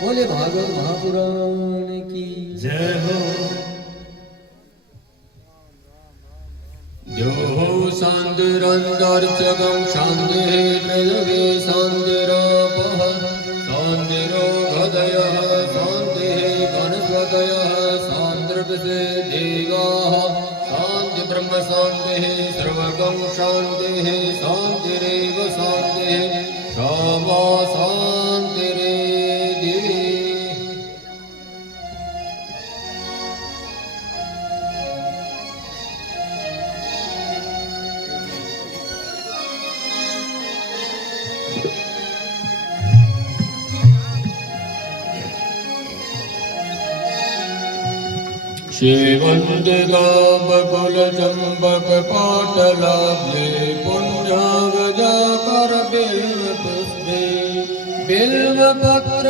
बोले भागवत महापुराण की जय हो। जो शांतिरंतर्चगं शांति पृथ्वी शांतिरापः शांतिरो गदयः शांति वनस्पतयः शांतिर्विश्वे देवाः शांति ब्रह्म शांति सर्वगं शांति शांतिरेव शांति क्षमा शांतिरेधि। शेवंतिका बकुल चंपक पाटलाब्धे पुण्यगजा कर बिल्व पुष्पे बिल्व पत्र।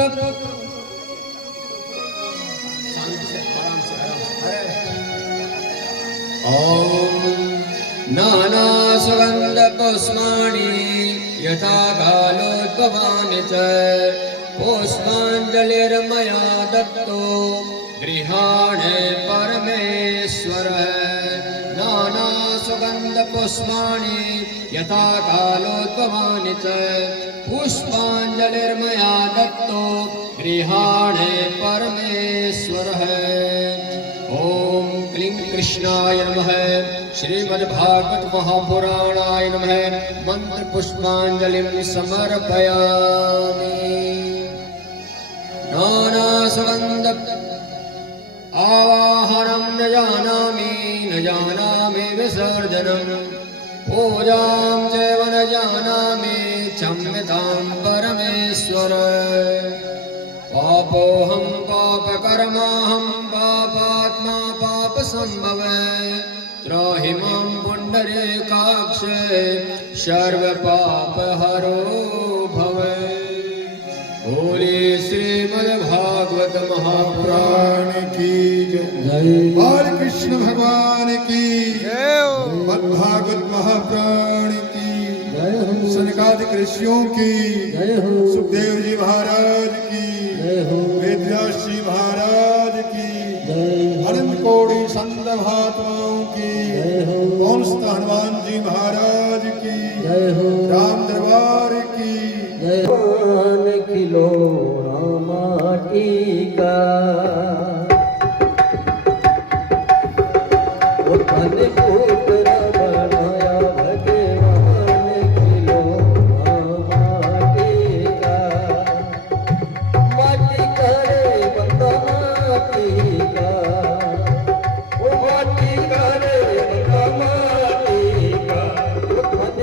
ओम नाना सुगंध पुष्पाणि यथा कालोद्भवानि च पुष्पांजलिर्मया दत्तो गृहाण परमेश्वर। नाना सुगंध पुष्पाणि यथा कालोद्भवानि च पुष्पांजलिर्मया दत्तो गृहाण परमेश्वर। ओम क्लीं कृष्णाय नमः। श्रीमद्भागवत महापुराणाय नमः। मंत्र पुष्पांजलिं समर्पयामि। नाना सुगंध आवाहनं न जानामि विसर्जनं पूजां चैव न जानामि क्षम्यतां परमेश्वर। पापोऽहं पापकर्माहं पापात्मा पापसम्भव त्राहि मां पुण्डरीकाक्ष सर्वपापहरो भव। बोले श्रीमद्भागवत महापुराण की जय। बाल कृष्ण भगवान की जय। भागवत महापुराण की जय। सनकादिक ऋषियों की जय हो। सुखदेव जी महाराज की जय हो। वेदव्यास जी महाराज की जय। अनंत कोटि संत महात्माओं की जय हो। पौंसत हनुमान जी महाराज की जय हो। राम दरबार की जय हो। खिलौना माटी का वो तन पुत्र बनाया भगवान खिलौना माटी का। माटी करे बंदा माटी का वो माटी करे बंदा माटी का। वो तन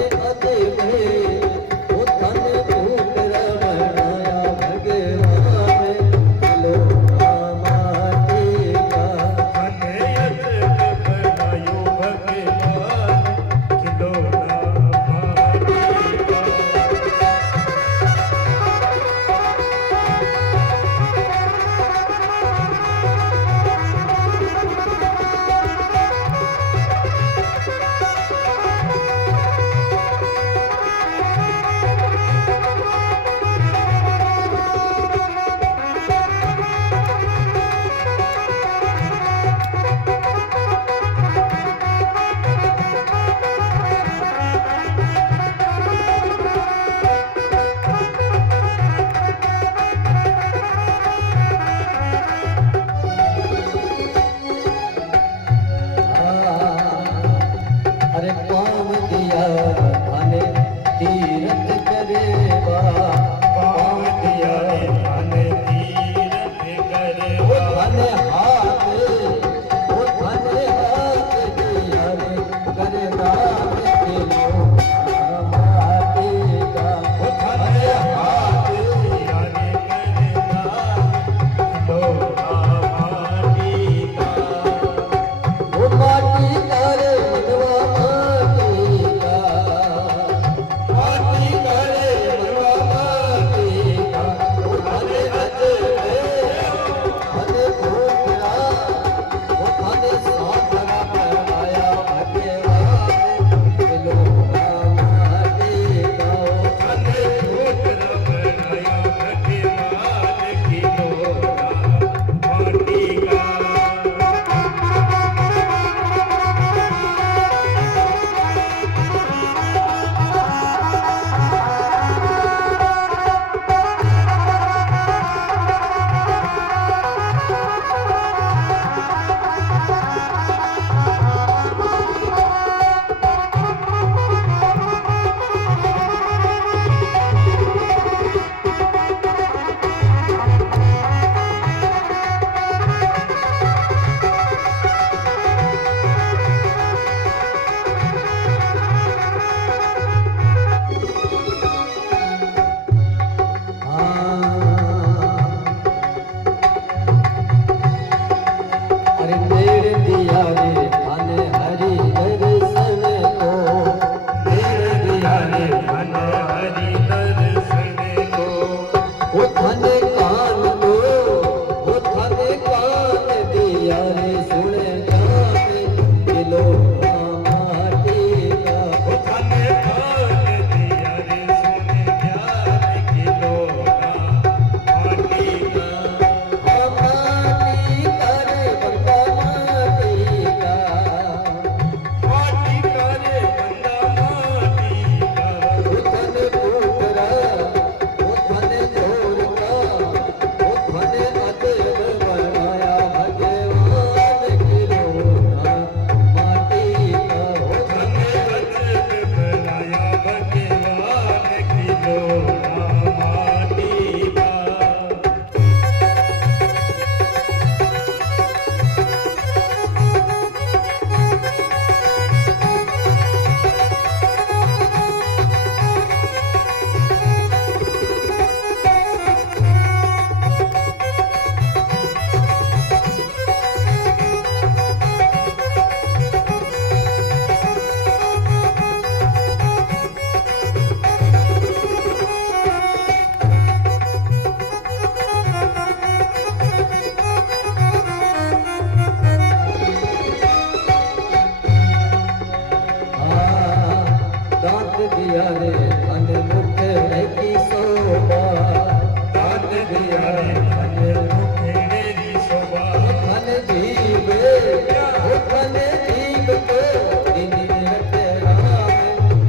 दिया रे धन मुख की शोभा दान दिया रे धन मुख की शोभा धन जीवे धन जीव को दिन रट राम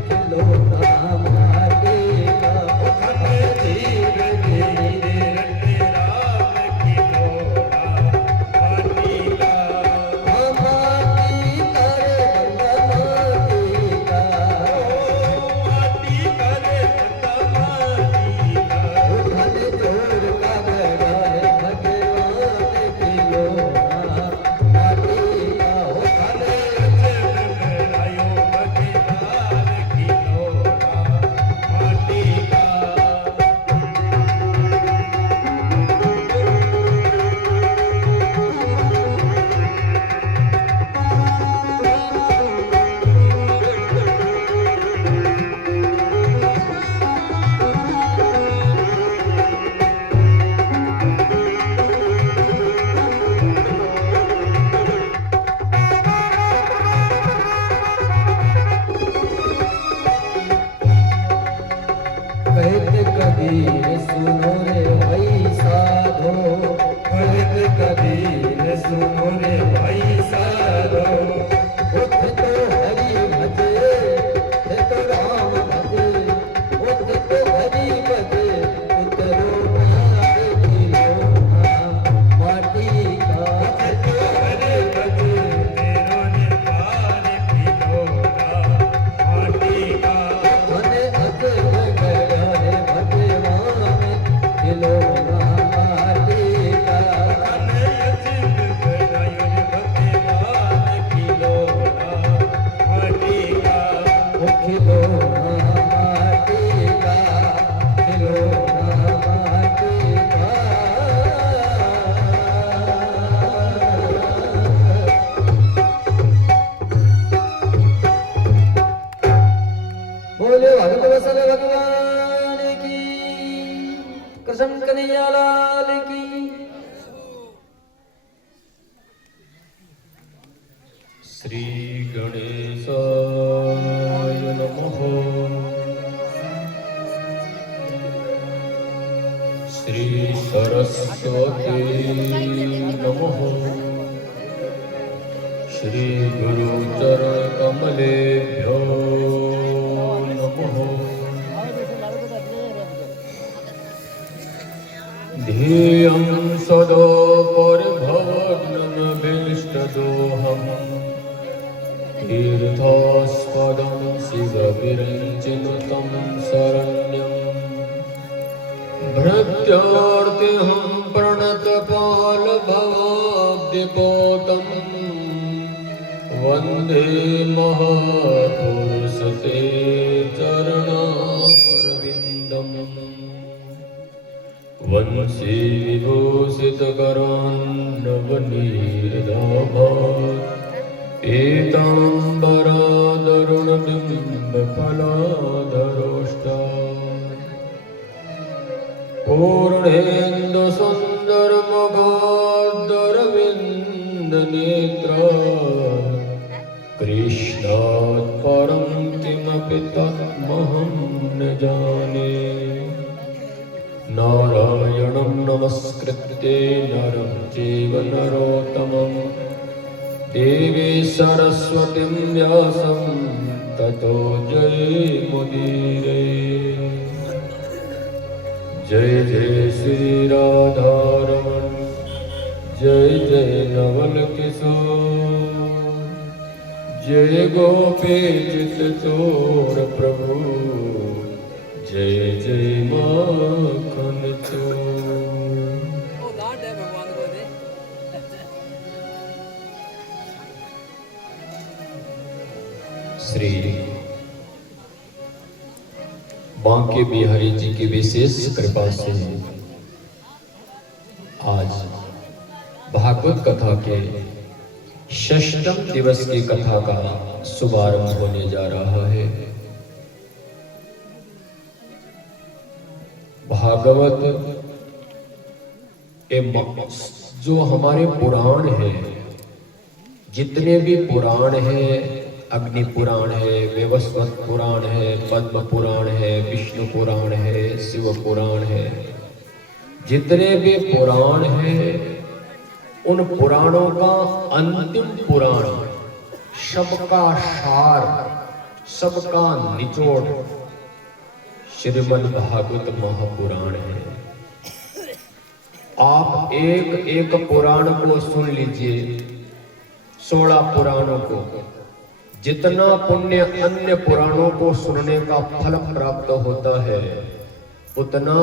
खिलो नाम आगे का धन जीव दिन रट राम खिलो नाम आगे का हमारी करे बंदमाती का माटी करे बंदमाती का धन जोर का बगाए भगवान खिलो नाम आगे का धन बनायो भगवान खिलो नाम आगे का कहत कबीर सुनो रे भाई साधो कहत कबीर सुनो रे भाई साधो उठ तो हरि भजे तो राम भजे उठ तो हरि भजे उतरो नाथ खिलो माटी का उठ तो हरि भजे तेरो निर्वाण खिलो माटी का मन अग गगन भगवान खिलो माटी का मन अजिब गगन भगवान खिलो माटी का खिलो माटी का खिलो माटी का बोले भगत वसल भगवान की कृष्ण कन्हैया लाल की श्री गणेशाय नमः श्री सरस्वती नमः श्री गुरुचरण कमलेभ्यो नमः ध्येयं सदा परिभवग्नमभीष्टदोहम् तीर्थास्पदं शिवविरञ्चिनुतं शरण्यम् भृत्यार्तिहं प्रणतपालभवाब्धिपोतम् वन्दे महापुरुष ते चरणारविन्दम् वंशी विभूषितकरान्नवनीरदाभात् पीताम्बरादरुणबिम्बफलाधरोष्टा पूर्णेन्दुसुन्दरमुखादरविन्दनेत्रा कृष्णात् परं किमपि तत्त्वमहं न जाने नारायणं नमस्कृत्य नरं चैव नरोत्तमं देवी सरस्वतीं व्यासं ततो जयमुदीरये जय जय श्री राधारमण जय जय नवल किशोर जय गोपीचित चोर प्रभु जय जय माखन चोर। वो लाड है भगवान को दे। श्री बांके बिहारी जी की विशेष कृपा से आज भागवत कथा के षष्ठम दिवस की कथा का शुभारंभ होने जा रहा है। भागवत जो हमारे पुराण हैं, जितने भी पुराण हैं अग्नि पुराण है, वैवस्वत पुराण है, पद्म पुराण है, विष्णु पुराण है, शिव पुराण है। जितने भी पुराण हैं उन पुराणों का अंतिम पुराण, सबका सार, सबका निचोड़ श्रीमद् भागवत महापुराण है। आप एक एक पुराण को सुन लीजिए, 16 पुराणों को। जितना पुण्य अन्य पुराणों को सुनने का फल प्राप्त होता है, उतना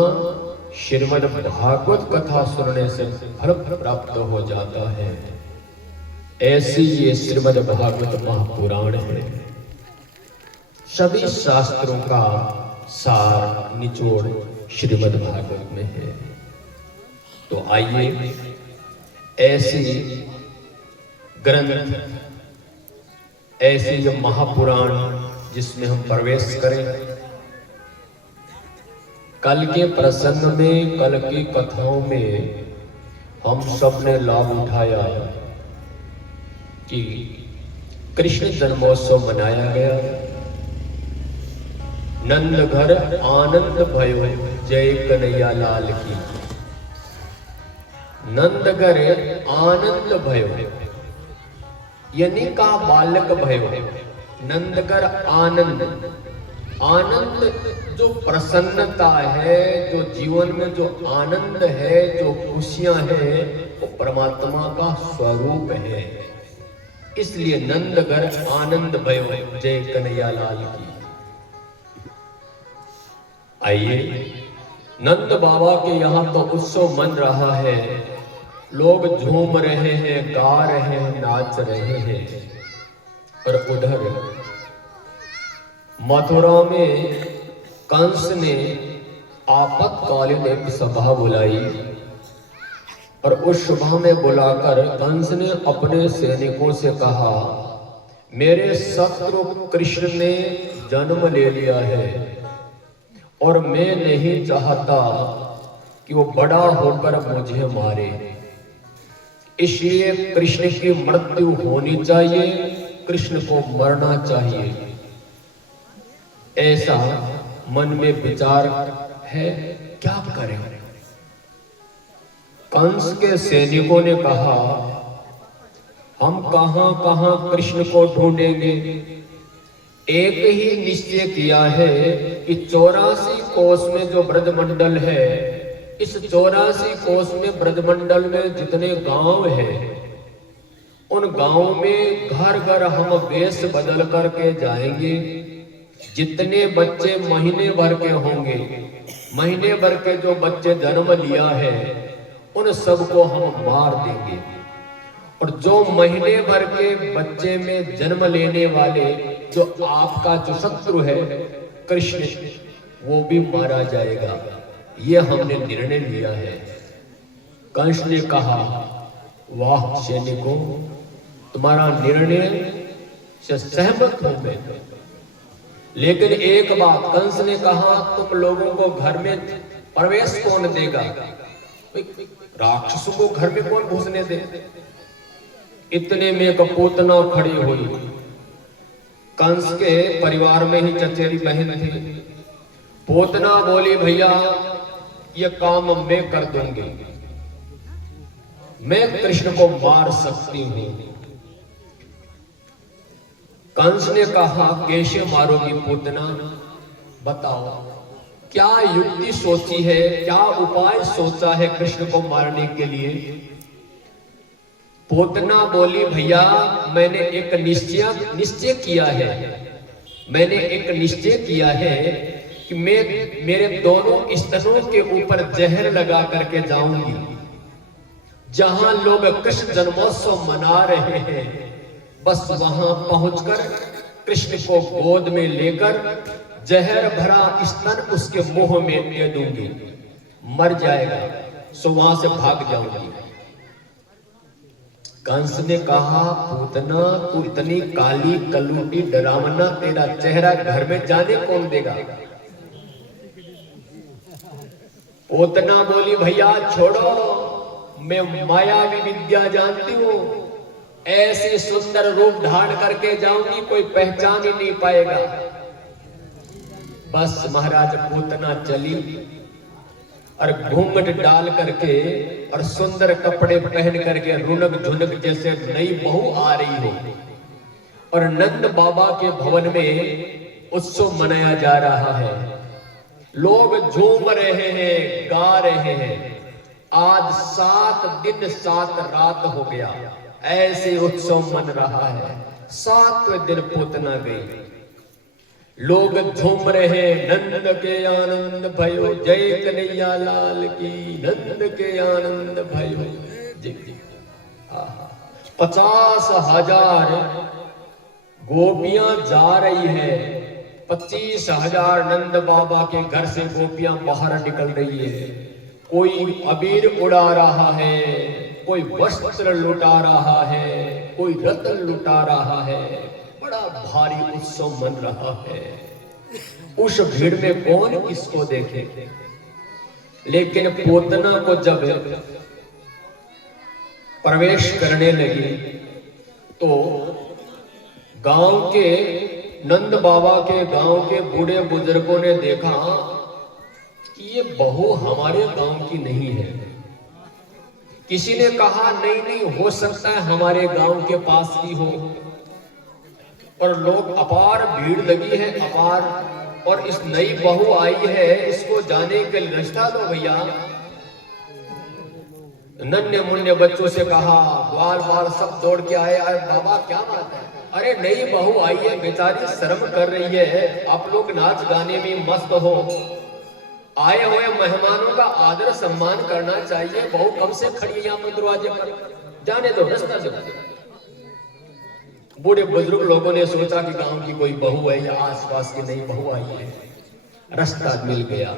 श्रीमद् भागवत कथा सुनने से फल प्राप्त हो जाता है। ऐसी ये श्रीमद् भागवत महापुराण है। सभी शास्त्रों का सार, निचोड़ श्रीमद् भागवत में है। तो आइए ऐसी ग्रंथ, ऐसे ये महापुराण जिसमें हम प्रवेश करें। कल के प्रसंग में, कल की कथाओं में हम सब ने लाभ उठाया कि कृष्ण जन्मोत्सव मनाया गया। नंद घर आनंद भयो, जय कन्हैया लाल की। नंद घर आनंद भयो यानी का बालक भयो। नंद घर आनंद, आनंद जो प्रसन्नता है, जो जीवन में जो आनंद है, जो खुशियां हैं, वो परमात्मा का स्वरूप है। इसलिए नंद घर आनंद भयो, जय कन्हैया लाल की। आइए, नंद बाबा के यहाँ तो उत्सव मन रहा है। लोग झूम रहे हैं, गा रहे हैं, नाच रहे हैं। और उधर मथुरा में कंस ने आपातकालीन एक सभा बुलाई और उस सभा में बुलाकर कंस ने अपने सैनिकों से कहा, मेरे शत्रु कृष्ण ने जन्म ले लिया है और मैं नहीं चाहता कि वो बड़ा होकर मुझे मारे, इसलिए कृष्ण की मृत्यु होनी चाहिए, कृष्ण को मरना चाहिए। ऐसा मन में विचार है, क्या करें? कंस के सैनिकों ने कहा, हम कहां कहां कृष्ण को ढूंढेंगे। एक ही निश्चय किया है कि 84 कोस में जो ब्रजमंडल है, इस 84 कोस में ब्रजमंडल में जितने गांव हैं, उन गांवों में घर घर हम वेश बदल करके जाएंगे। जितने बच्चे महीने भर के होंगे, महीने भर के जो बच्चे जन्म लिया है, उन सबको हम मार देंगे। और जो महीने भर के बच्चे में जन्म लेने वाले, जो आपका जो शत्रु है कृष्ण, वो भी मारा जाएगा। ये हमने निर्णय लिया है। कंस ने कहा, वाह सैनिकों, तुम्हारा निर्णय से सहमत हूं मैं, लेकिन एक बात, कंस ने कहा, तुम लोगों को घर में प्रवेश कौन देगा? राक्षसों को घर में कौन घुसने दे? इतने में एक पूतना खड़ी हुई। कंस के परिवार में ही चचेरी बहन थी। पूतना बोली, भैया ये काम मैं कर दूंगी, मैं कृष्ण को मार सकती हूं। कंस ने कहा, कैसे मारोगी पूतना? बताओ, क्या युक्ति सोची है, क्या उपाय सोचा है कृष्ण को मारने के लिए? पूतना बोली, भैया मैंने एक निश्चय किया है। मैंने एक निश्चय किया है कि मैं मेरे दोनों स्तनों के ऊपर जहर लगा करके जाऊंगी। जहां लोग कृष्ण जन्मोत्सव मना रहे हैं, बस वहां पहुंचकर कृष्ण को गोद में लेकर जहर भरा स्तन उसके मुंह में दे दूंगी, मर जाएगा, सो वहां से भाग जाऊंगी। कंस ने कहा, पूतना तू इतनी काली कलूटी डरावना, तेरा चेहरा घर में जाने कौन देगा? पूतना बोली, भैया छोड़ो, मैं मायावी विद्या जानती हूं, ऐसी सुंदर रूप धारण करके जाऊंगी कोई पहचान ही नहीं पाएगा। बस महाराज पूतना चली और घूंघट डाल करके और सुंदर कपड़े पहन करके रुनक झुनक जैसे नई बहू आ रही हो, और नंद बाबा के भवन में उत्सव मनाया जा रहा है। लोग झूम रहे हैं, गा रहे हैं। आज 7 दिन 7 रात हो गया, ऐसे उत्सव मन रहा है। 7वें दिन पूतना गई, लोग झूम रहे हैं। नंद के आनंद भयो, जय कन्हैया लाल की, नंद के आनंद भयो जय। 50,000 गोपियां जा रही है, 25,000 नंद बाबा के घर से गोपियां बाहर निकल रही है। कोई अबीर उड़ा रहा है, कोई वस्त्र लुटा रहा है, कोई रत्न लुटा रहा है। बड़ा भारी उत्सव मन रहा है। उस भीड़ में कौन किसको देखे। लेकिन पूतना को जब प्रवेश करने लगी तो गांव के नंद बाबा के गांव के बूढ़े बुजुर्गों ने देखा कि ये बहू हमारे गांव की नहीं है। किसी ने कहा नहीं नहीं, हो सकता है हमारे गांव के पास की हो। और लोग अपार भीड़ लगी है, अपार। और इस नई बहू आई है, इसको जाने के लिए रास्ता दो भैया। नन्हे मुन्ने बच्चों से कहा, ग्वाल बाल सब दौड़ के आए। अरे बाबा क्या बात है, अरे नई बहू आई है, बेचारी शर्म कर रही है, आप लोग नाच गाने में मस्त हो। आए हुए मेहमानों का आदर सम्मान करना चाहिए। बहू कब से खड़ी है यहाँ पर दरवाजे पर, जाने दो, रास्ता दो। बूढ़े बुजुर्ग लोगों ने सोचा कि गांव की कोई बहू है या आसपास की नई बहू आई है, रास्ता मिल गया।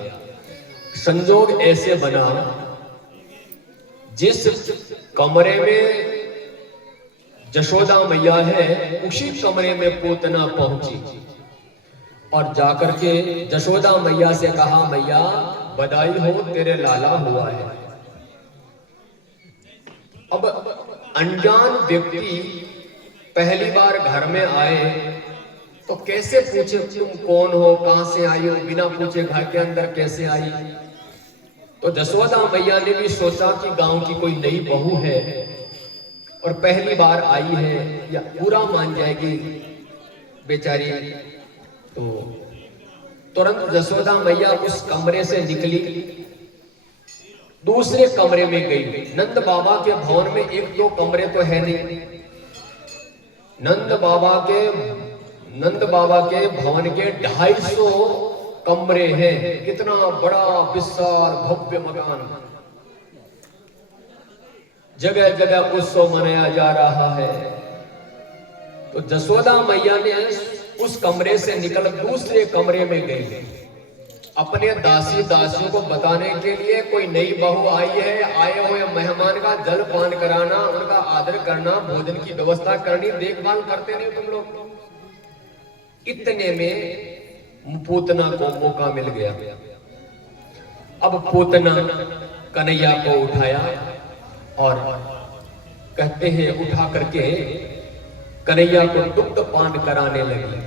संजोग ऐसे बना, जिस कमरे में जशोदा मैया है उसी कमरे में पूतना पहुंची और जाकर के जशोदा मैया से कहा, मैया बधाई हो, तेरे लाला हुआ है। अब अनजान व्यक्ति पहली बार घर में आए तो कैसे पूछे तुम कौन हो, कहां से आई हो, बिना पूछे घर के अंदर कैसे आई। तो जसोदा मैया ने भी सोचा कि गांव की कोई नई बहू है और पहली बार आई है या पूरा मान जाएगी बेचारी। तो तुरंत जसोदा मैया उस कमरे से निकली, दूसरे कमरे में गई। नंद बाबा के भवन में 1-2 कमरे तो है नहीं। नंद बाबा के भवन के 250 कमरे हैं। कितना बड़ा विशाल भव्य मकान, जगह जगह उत्सव मनाया जा रहा है। तो जसोदा मैया ने उस कमरे से निकल दूसरे कमरे में गई, अपने दासी दासियों को बताने के लिए कोई नई बहू आई है, आए हुए मेहमान का जल पान कराना, उनका आदर करना, भोजन की व्यवस्था करनी, देखभाल करते नहीं तुम लोग। इतने में पूतना को मौका मिल गया। अब पूतना कन्हैया को उठाया और कहते हैं उठा करके कन्हैया को दुग्ध पान कराने लगी।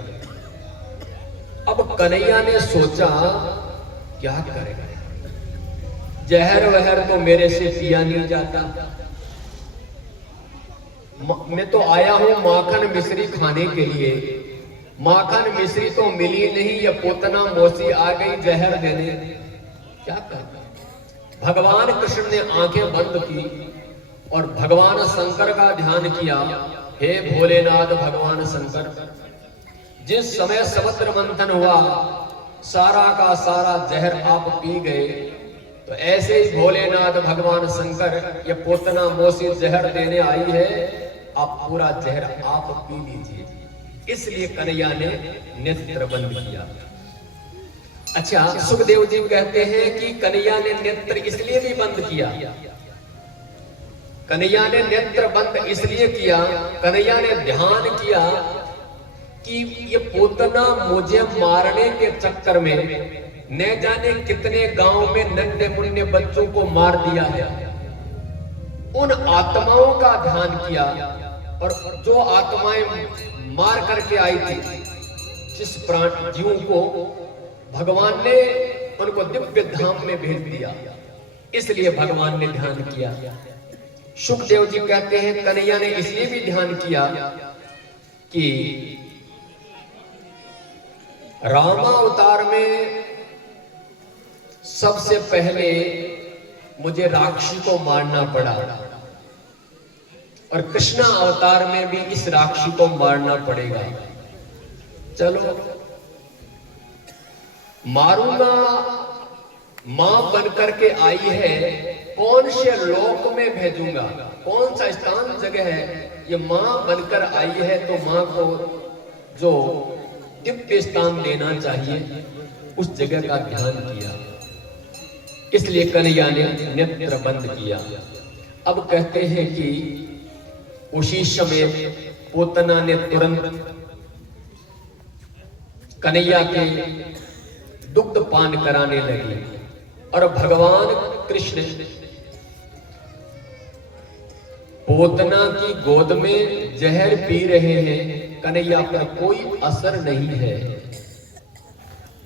अब कन्हैया ने सोचा क्या करेगा, जहर वहर तो मेरे से पिया नहीं जाता। मैं तो आया हूं माखन मिश्री खाने के लिए, माखन मिश्री तो मिली नहीं, या पूतना मौसी आ गई जहर देने, क्या कर। भगवान कृष्ण ने आंखें बंद की और भगवान शंकर का ध्यान किया। हे भोलेनाथ भगवान शंकर, जिस समय समुद्र मंथन हुआ सारा का सारा जहर आप पी गए, तो ऐसे ही भोलेनाथ भगवान शंकर ये पूतना मौसी जहर देने आई है, आप पूरा जहर आप पी लीजिए। इसलिए कन्हैया ने नेत्र बंद किया। अच्छा, सुखदेव जी कहते हैं कि कन्हैया ने नेत्र इसलिए भी बंद किया। कन्हैया ने नेत्र बंद इसलिए किया, कन्हैया ने ध्यान किया कि ये पूतना मुझे मारने के चक्कर में न जाने कितने गांव में नन्हे मुन्ने बच्चों को मार दिया है। उन आत्माओं का ध्यान किया और जो आत्माएं मार करके आई थी, जिस प्राण जीवों को भगवान ने उनको दिव्य धाम में भेज दिया, इसलिए भगवान ने ध्यान किया। सुखदेव जी कहते हैं कन्हैया ने इसलिए भी ध्यान किया कि रामावतार में सबसे पहले मुझे राक्षसी को मारना पड़ा और कृष्णा अवतार में भी इस राक्षसी को मारना पड़ेगा। चलो मारूंगा, मां बनकर के आई है, कौन से लोक में भेजूंगा, कौन सा स्थान जगह है, ये मां बनकर आई है तो मां को जो दिव्य स्थान देना चाहिए उस जगह का ध्यान किया, इसलिए कन्हैया ने नेत्र बंद किया। अब कहते हैं कि उसी समय पूतना ने तुरंत कन्हैया के दुग्ध पान कराने लगी और भगवान कृष्ण पूतना की गोद में जहर पी रहे हैं, कन्हैया पर कोई असर नहीं है।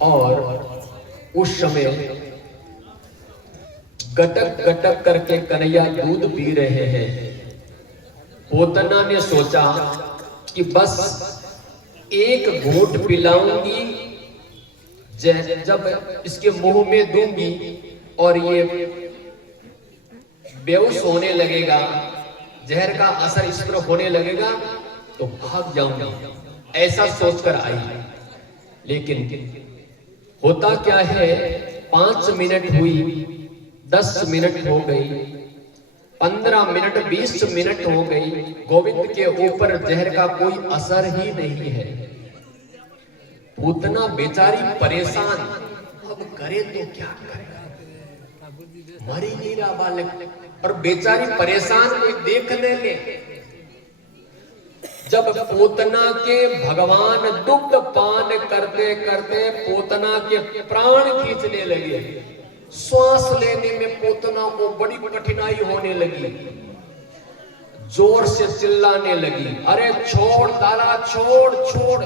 और उस समय गटक गटक करके कन्हैया दूध पी रहे हैं। पूतना ने सोचा कि बस एक घूंट पिलाऊंगी, जब इसके मुंह में दूंगी और ये बेहोश होने लगेगा, जहर का असर इस पर होने लगेगा तो भाग जाऊंगी, ऐसा सोचकर आई। लेकिन होता क्या है, 5 मिनट हुई, 10 मिनट हो गई, 15 मिनट, 20 मिनट हो गई, गोविंद के ऊपर जहर का कोई असर ही नहीं है। पूतना बेचारी परेशान, अब करे तो क्या करे, मर ही नहीं रहा बालक, और बेचारी परेशान, कोई देखने ले। जब पूतना के भगवान दुग्ध पान करते करते पूतना के प्राण खींचने लगे, श्वास लेने में पूतना को बड़ी कठिनाई होने लगी, जोर से चिल्लाने लगी, अरे छोड़ दादा, छोड़ छोड़,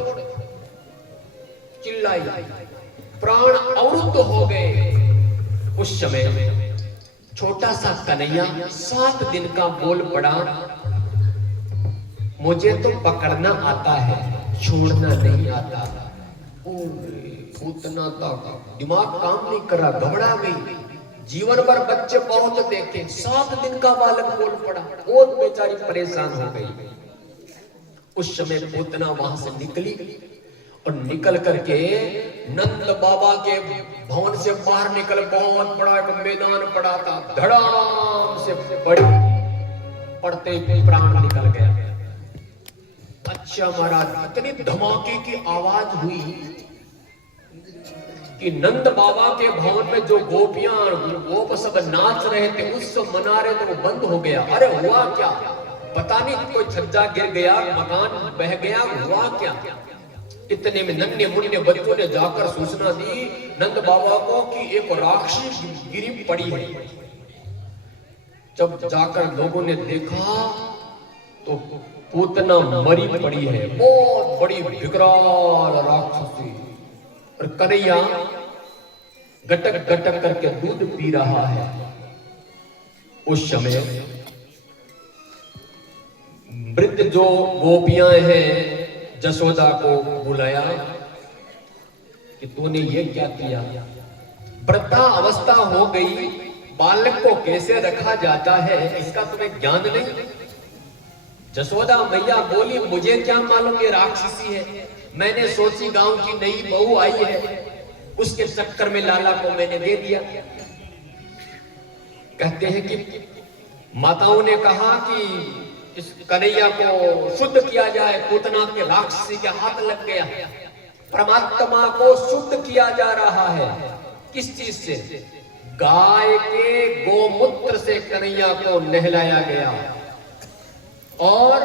चिल्लाई, प्राण अवरुद्ध हो गए। उस समय छोटा सा कन्हैया 7 दिन का बोल पड़ा, मुझे तो पकड़ना आता है, छोड़ना नहीं आता। पूतना तक दिमाग काम नहीं करा, घबरा गई। जीवन भर बच्चे बहुत देखे, 7 दिन का बालक बोल पड़ा, और बेचारी परेशान हो गई। उस समय पूतना वहां से निकली और निकल करके नंद बाबा के भवन से बाहर निकल, बहुत बड़ा एक मैदान पड़ा था, धड़ाम से पड़ते ही प्राण निकल गया। अच्छा महाराज, इतनी धमाके की आवाज हुई कि नंद बाबा के भवन में जो गोपियां गोप सब नाच रहे थे, उत्सव मना रहे थे, वो बंद हो गया। अरे हुआ क्या, पता नहीं, कोई छज्जा गिर गया, मकान बह गया, हुआ क्या। इतने में नन्हे मुन्ने बच्चों ने जाकर सूचना दी नंद बाबा को कि एक राक्षसी गिरी पड़ी है। जब जाकर लोगों ने देखा तो पूतना मरी पड़ी है, बहुत बड़ी विकराल राक्षसी, और कन्हैया गटक गटक करके दूध पी रहा है। उस समय वृद्ध जो गोपियां हैं जसोदा को बुलाया कि तूने ये क्या किया, वृद्धा अवस्था हो गई, बालक को कैसे रखा जाता है इसका तुम्हें ज्ञान नहीं। जसोदा मैया बोली, मुझे क्या मालूम ये राक्षसी है, मैंने सोची गांव की नई बहू आई है, उसके चक्कर में लाला को मैंने दे दिया। कहते हैं कि माताओं ने कहा कि इस कन्हैया को शुद्ध किया जाए, पूतना के राक्षसी के हाथ लग गया। परमात्मा को शुद्ध किया जा रहा है, किस चीज से, गाय के गोमूत्र से कन्हैया को नहलाया गया, और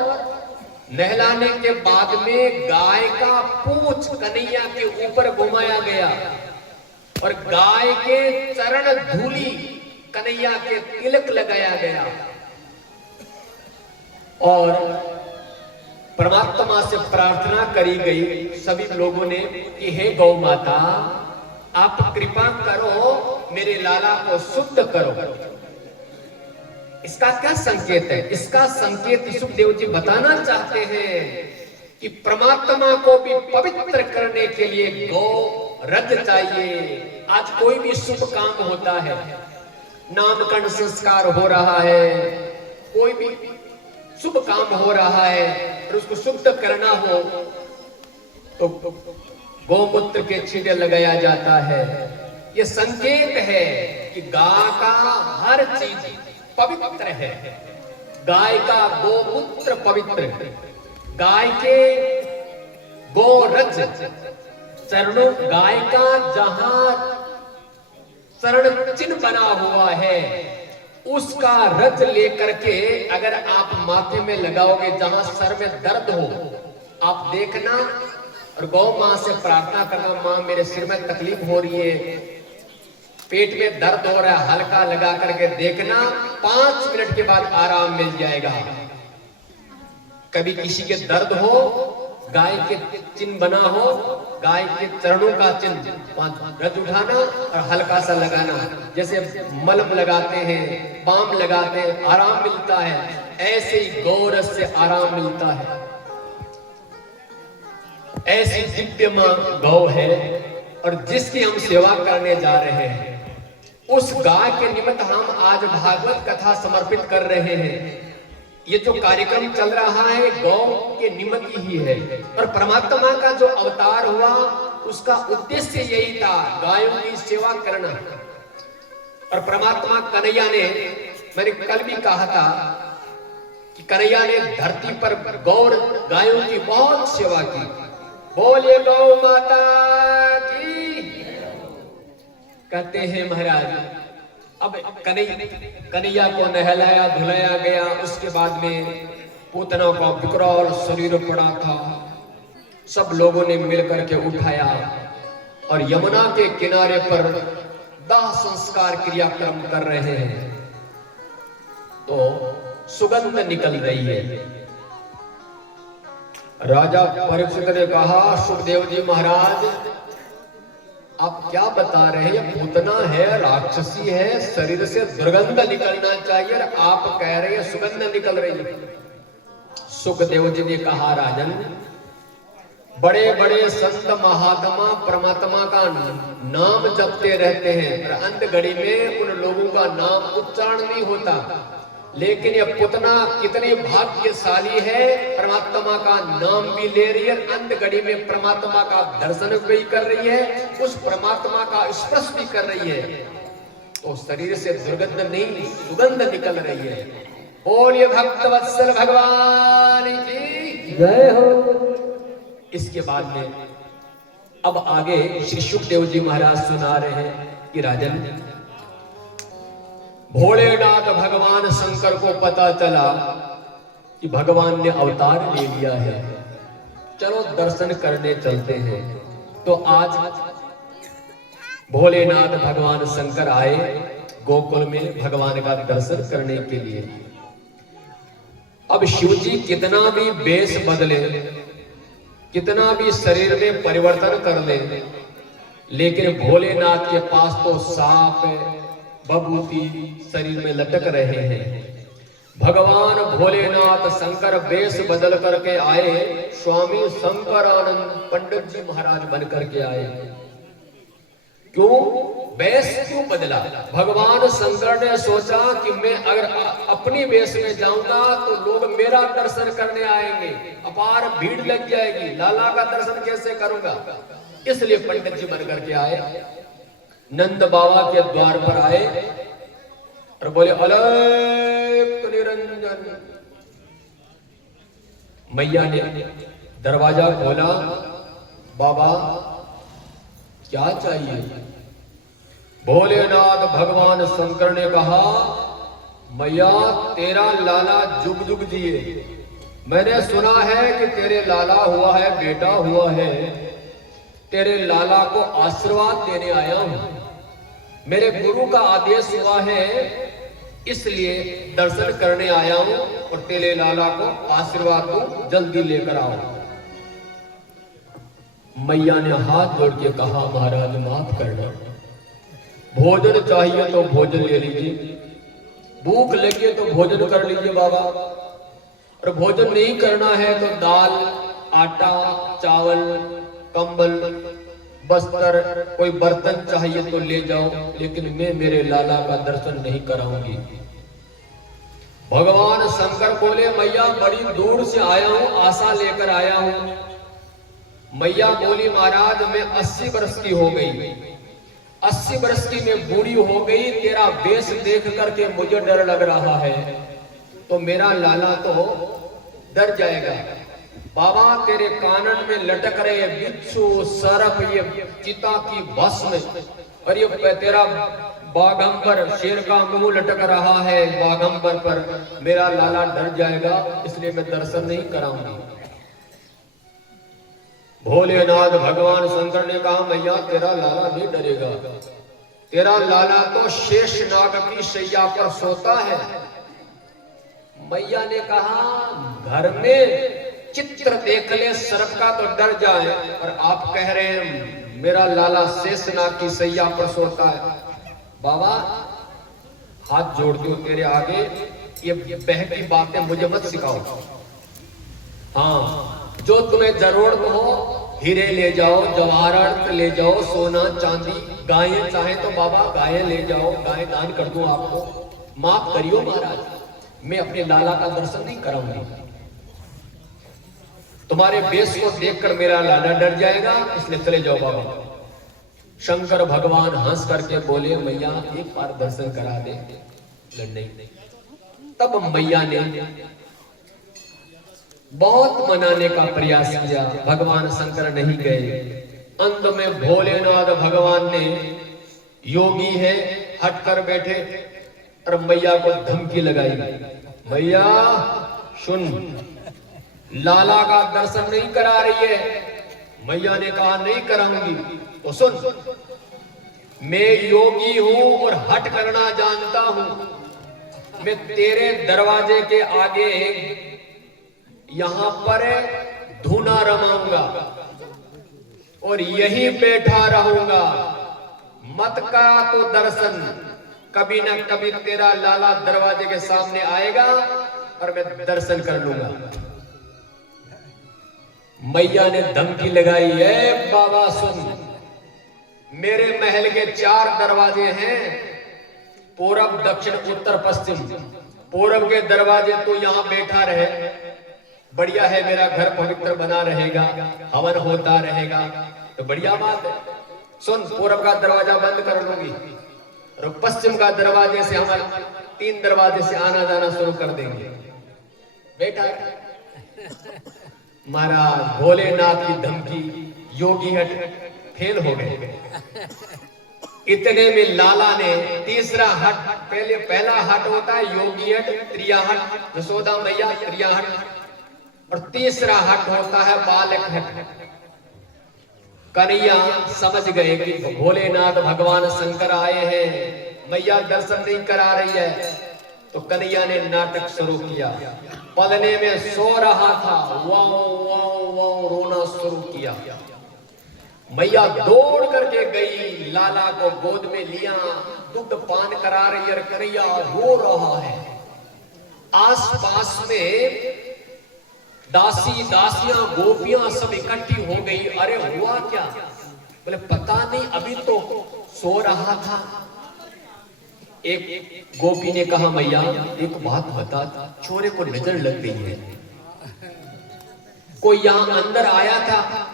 नहलाने के बाद में गाय का पूंछ कन्हैया के ऊपर घुमाया गया, और गाय के चरण धूली कन्हैया के तिलक लगाया गया, और परमात्मा से प्रार्थना करी गई सभी लोगों ने कि हे गौ माता, आप कृपा करो, मेरे लाला को शुद्ध करो। इसका क्या संकेत है? इसका संकेत सुखदेव जी बताना चाहते हैं कि परमात्मा को भी पवित्र करने के लिए गौ रज चाहिए। आज कोई भी शुभ काम होता है, नामकरण संस्कार हो रहा है, कोई भी शुभ काम हो रहा है और उसको शुद्ध करना हो तो गौमूत्र के छींटे लगाया जाता है। यह संकेत है कि गाय का हर चीज पवित्र है। गाय का गोमूत्र पवित्र, गाय के गोरज चरणों, गाय का जहां चरण चिन्ह बना हुआ है उसका रज लेकर के अगर आप माथे में लगाओगे, जहां सर में दर्द हो, आप देखना और गौ मां से प्रार्थना करना, मां मेरे सिर में तकलीफ हो रही है, पेट में दर्द हो रहा है, हल्का लगा करके देखना, 5 मिनट के बाद आराम मिल जाएगा। कभी किसी के दर्द हो, गाय के चिन्ह बना हो, गाय के चरणों का चिन्ह रज उठाना और हल्का सा लगाना, जैसे मलम लगाते हैं, बाम लगाते हैं, आराम मिलता है, ऐसे ही गौरस से आराम मिलता है। ऐसी दिव्य मां गौ है और जिसकी हम सेवा करने जा रहे हैं, उस गाय के निमित्त हम आज भागवत कथा समर्पित कर रहे हैं। ये जो कार्यक्रम चल रहा है गौ के निमित्त ही है और परमात्मा का जो अवतार हुआ उसका उद्देश्य यही था, गायों की सेवा करना। और परमात्मा कन्हैया ने, मैंने कल भी कहा था कि कन्हैया ने धरती पर गौर गायों की बहुत सेवा की। बोलिए गौ माता की। कहते हैं महाराज, अब कन्हैया को नहलाया धुलाया गया, उसके बाद में पूतना का विकराल शरीर पड़ा था, सब लोगों ने मिलकर के उठाया और यमुना के किनारे पर दाह संस्कार क्रियाक्रम कर रहे हैं। तो सुगंध निकल रही है। राजा परीक्षित ने कहा, सुखदेव जी महाराज आप क्या बता रहे हैं? पूतना है, राक्षसी है, शरीर से दुर्गंध निकलना चाहिए और आप कह रहे हैं सुगंध निकल रही है। सुखदेव जी ने कहा, राजन बड़े बड़े संत महात्मा परमात्मा का नाम जपते रहते हैं और अंत घड़ी में उन लोगों का नाम उच्चारण नहीं होता, लेकिन ये पुतना कितनी भाग्यशाली है, परमात्मा का नाम भी ले रही है, अंत घड़ी में परमात्मा का दर्शन भी कर रही है, उस परमात्मा का स्पर्श भी कर रही है, तो शरीर से दुर्गंध नहीं सुगंध निकल रही है। बोलिए भक्तवत्सल भगवान की जय हो। इसके बाद में अब आगे श्री सुखदेव जी महाराज सुना रहे हैं कि राजन, भोलेनाथ भगवान शंकर को पता चला कि भगवान ने अवतार ले लिया है, चलो दर्शन करने चलते हैं। तो आज भोलेनाथ भगवान शंकर आए गोकुल में भगवान का दर्शन करने के लिए। अब शिव जी कितना भी वेश बदले, कितना भी शरीर में परिवर्तन कर ले, लेकिन भोलेनाथ के पास तो सांप बबूती शरीर में लटक रहे हैं। भगवान भोलेनाथ शंकर वेश बदल करके आए, स्वामी शंकरानंद पंडित जी महाराज बन करके आए। क्यों वेश क्यों बदला? भगवान शंकर ने सोचा कि मैं अगर अपनी वेश में जाऊंगा तो लोग मेरा दर्शन करने आएंगे, अपार भीड़ लग जाएगी, लाला का दर्शन कैसे करूंगा? इसलिए पंडित जी बन करके आए, नंद बाबा के द्वार पर आए और बोले अलग निरंजन। मैया ने दरवाजा खोला, बाबा क्या चाहिए? भोलेनाथ भगवान शंकर ने कहा, मैया तेरा लाला जुग जुग जिए, मैंने सुना है कि तेरे लाला हुआ है, बेटा हुआ है, तेरे लाला को आशीर्वाद देने आया हूं। मेरे गुरु का आदेश हुआ है इसलिए दर्शन करने आया हूं और तेरे लाला को आशीर्वाद दूं, जल्दी लेकर आओ। मैया ने हाथ जोड़ के कहा, महाराज माफ करना, भोजन चाहिए तो भोजन ले लीजिए, भूख लगे तो भोजन कर लीजिए बाबा, और भोजन नहीं करना है तो दाल, आटा, चावल, कंबल, बस्तर, कोई बर्तन चाहिए तो ले जाओ, लेकिन मैं मेरे लाला का दर्शन नहीं कराऊंगी। भगवान शंकर बोले, मैया बड़ी दूर से आया हूं, आशा लेकर आया हूं। मैया बोली, महाराज मैं 80 वर्ष की हो गई, 80 वर्ष की मैं बूढ़ी हो गई, तेरा वेश देख करके मुझे डर लग रहा है, तो मेरा लाला तो डर जाएगा। बाबा तेरे कानन में लटक रहे बिच्छू, सर्प, ये चिता की भस्म, और ये तेरा बाघंबर, शेर का मुंह लटक रहा है बाघंबर पर, मेरा लाला डर जाएगा, इसलिए मैं दर्शन नहीं कराऊंगी। भोलेनाथ भगवान शंकर ने कहा, मैया तेरा लाला नहीं डरेगा, तेरा लाला तो शेष नाग की शैया पर सोता है। मैया ने कहा, घर में चित्र देख ले सर्प का तो डर जाए, और आप कह रहे हैं मेरा लाला शेषनाग की सैया पर सोता है। बाबा हाथ जोड़ती हूं तेरे आगे, ये बहकी बातें मुझे मत सिखाओ। हाँ, जो तुम्हें जरूरत हो हीरे ले जाओ, जवाहरात ले जाओ, सोना चांदी, गायें चाहे तो बाबा गायें ले जाओ, गाय दान कर दूं आपको, माफ करियो महाराज, मैं अपने लाला का दर्शन नहीं कराऊंगी। तुम्हारे वेश को देखकर मेरा लाला डर जाएगा, इसलिए चले जाओ बाबा। शंकर भगवान हंस करके बोले, मैया एक बार दर्शन करा दे। नहीं, तब मैया ने बहुत मनाने का प्रयास किया, भगवान शंकर नहीं गए। अंत में भोलेनाथ भगवान ने, योगी है, हट कर बैठे और मैया को धमकी लगाई, मैया सुन, लाला का दर्शन नहीं करा रही है। मैया ने कहा, नहीं कराऊंगी तो सुन, मैं योगी हूं और हट करना जानता हूं, मैं तेरे दरवाजे के आगे यहां पर धूना रमाऊंगा और यहीं बैठा रहूंगा, मत करा तो दर्शन, कभी ना कभी तेरा लाला दरवाजे के सामने आएगा और मैं दर्शन कर लूंगा। मैया ने धमकी लगाई, है बाबा सुन, मेरे महल के 4 दरवाजे हैं, पूरब, दक्षिण, उत्तर, पश्चिम। पूरब के दरवाजे तो यहाँ बैठा रहे, बढ़िया है, मेरा घर पवित्र बना रहेगा, हवन होता रहेगा, तो बढ़िया बात है। सुन, पूरब का दरवाजा बंद कर लूंगी और पश्चिम का दरवाजे से हम 3 दरवाजे से आना जाना शुरू कर देंगे। बेटा महाराज भोलेनाथ की धमकी, योगी हट फेल हो गए। इतने में लाला ने तीसरा हट, पहला हट होता है योगी हट, त्रियाहट, यशोदा मैया त्रियाहट, और तीसरा हट होता है बालक हट। कन्हैया समझ गए कि भोलेनाथ भगवान शंकर आए हैं, मैया दर्शन नहीं करा रही है, तो कन्हैया ने नाटक शुरू किया। पलने में सो रहा था, वाओ वाओ वाओ रोना शुरू किया। मैया दौड़ करके गई, लाला को गोद में लिया, दूध पान करा रही है, कन्हैया रो रहा है। आसपास में दासी दासियां गोपियां सब इकट्ठी हो गई। अरे हुआ क्या? बोले पता नहीं, अभी तो सो रहा था। एक गोपी ने कहा, मैया एक बात बता, छोरे को नजर लग गई है, कोई यहां अंदर आया था?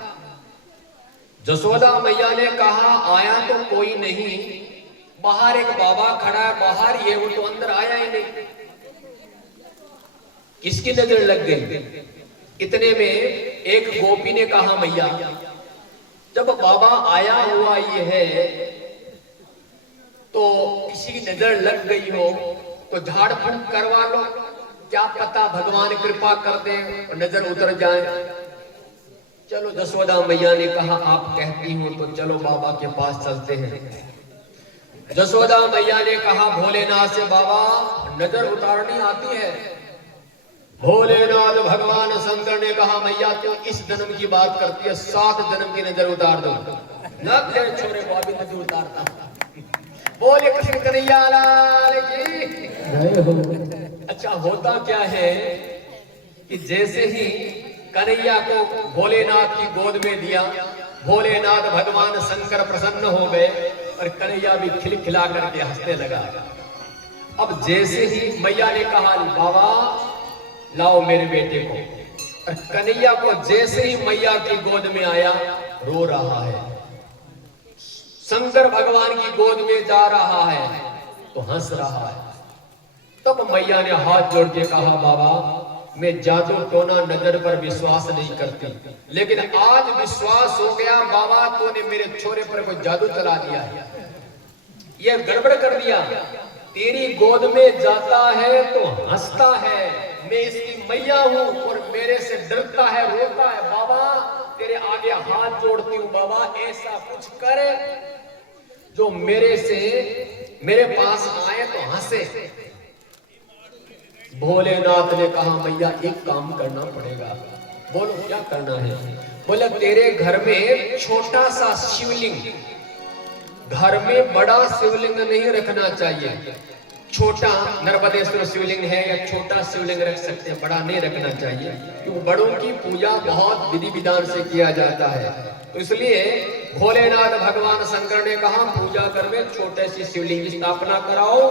जसोदा मैया ने कहा, आया तो कोई नहीं, बाहर एक बाबा खड़ा है, बाहर ये, वो तो अंदर आया ही नहीं। किसकी नजर लग गई? इतने में एक गोपी ने कहा, मैया जब बाबा आया हुआ ये है तो किसी की नजर लग गई हो तो झाड़ फूंक करवा लो, क्या पता भगवान कृपा कर दे और नजर उतर जाए। चलो जसोदा मैया ने कहा, आप कहती हो तो चलो बाबा के पास चलते हैं। जसोदा मैया ने कहा भोलेनाथ से, बाबा नजर उतारनी आती है? भोलेनाथ भगवान शंकर ने कहा, मैया तो इस जन्म की बात करती है, 7 जन्म की नजर उतार दो। न तेरे छोरे को अभी नजर उतारता। बोले कृष्ण कन्हैया लाल की। अच्छा, होता क्या है कि जैसे ही कन्हैया को भोलेनाथ की गोद में दिया, भोलेनाथ भगवान शंकर प्रसन्न हो गए और कन्हैया भी खिलखिला करके हंसने लगा। अब जैसे ही मैया ने कहा, बाबा लाओ मेरे बेटे को, और कन्हैया को जैसे ही मैया की गोद में आया, रो रहा है। शंकर भगवान की गोद में जा रहा है तो हंस रहा है। तब मैया ने हाथ जोड़ के कहा, बाबा मैं जादू टोना नजर पर विश्वास नहीं करती, लेकिन आज विश्वास हो गया बाबा, तूने मेरे छोरे पर कोई जादू चला दिया है, ये गड़बड़ कर दिया। तेरी गोद में जाता है तो हंसता है, मैं इसकी मैया हूं और मेरे से डरता है, रोता है। बाबा तेरे आगे हाथ जोड़ती हूँ, बाबा ऐसा कुछ कर जो मेरे पास आए तो हंसे। भोलेनाथ ने कहा, मैया एक काम करना पड़ेगा। बोलो क्या करना है? बोले तेरे घर में छोटा सा शिवलिंग, घर में बड़ा शिवलिंग नहीं रखना चाहिए। छोटा नर्मदेश्वर शिवलिंग है या छोटा शिवलिंग रख सकते हैं, बड़ा नहीं रखना चाहिए, क्योंकि बड़ों की पूजा बहुत विधि विधान से किया जाता है। तो इसलिए भोलेनाथ भगवान शंकर ने कहा, पूजा घर में छोटे सी शिवलिंग की स्थापना कराओ।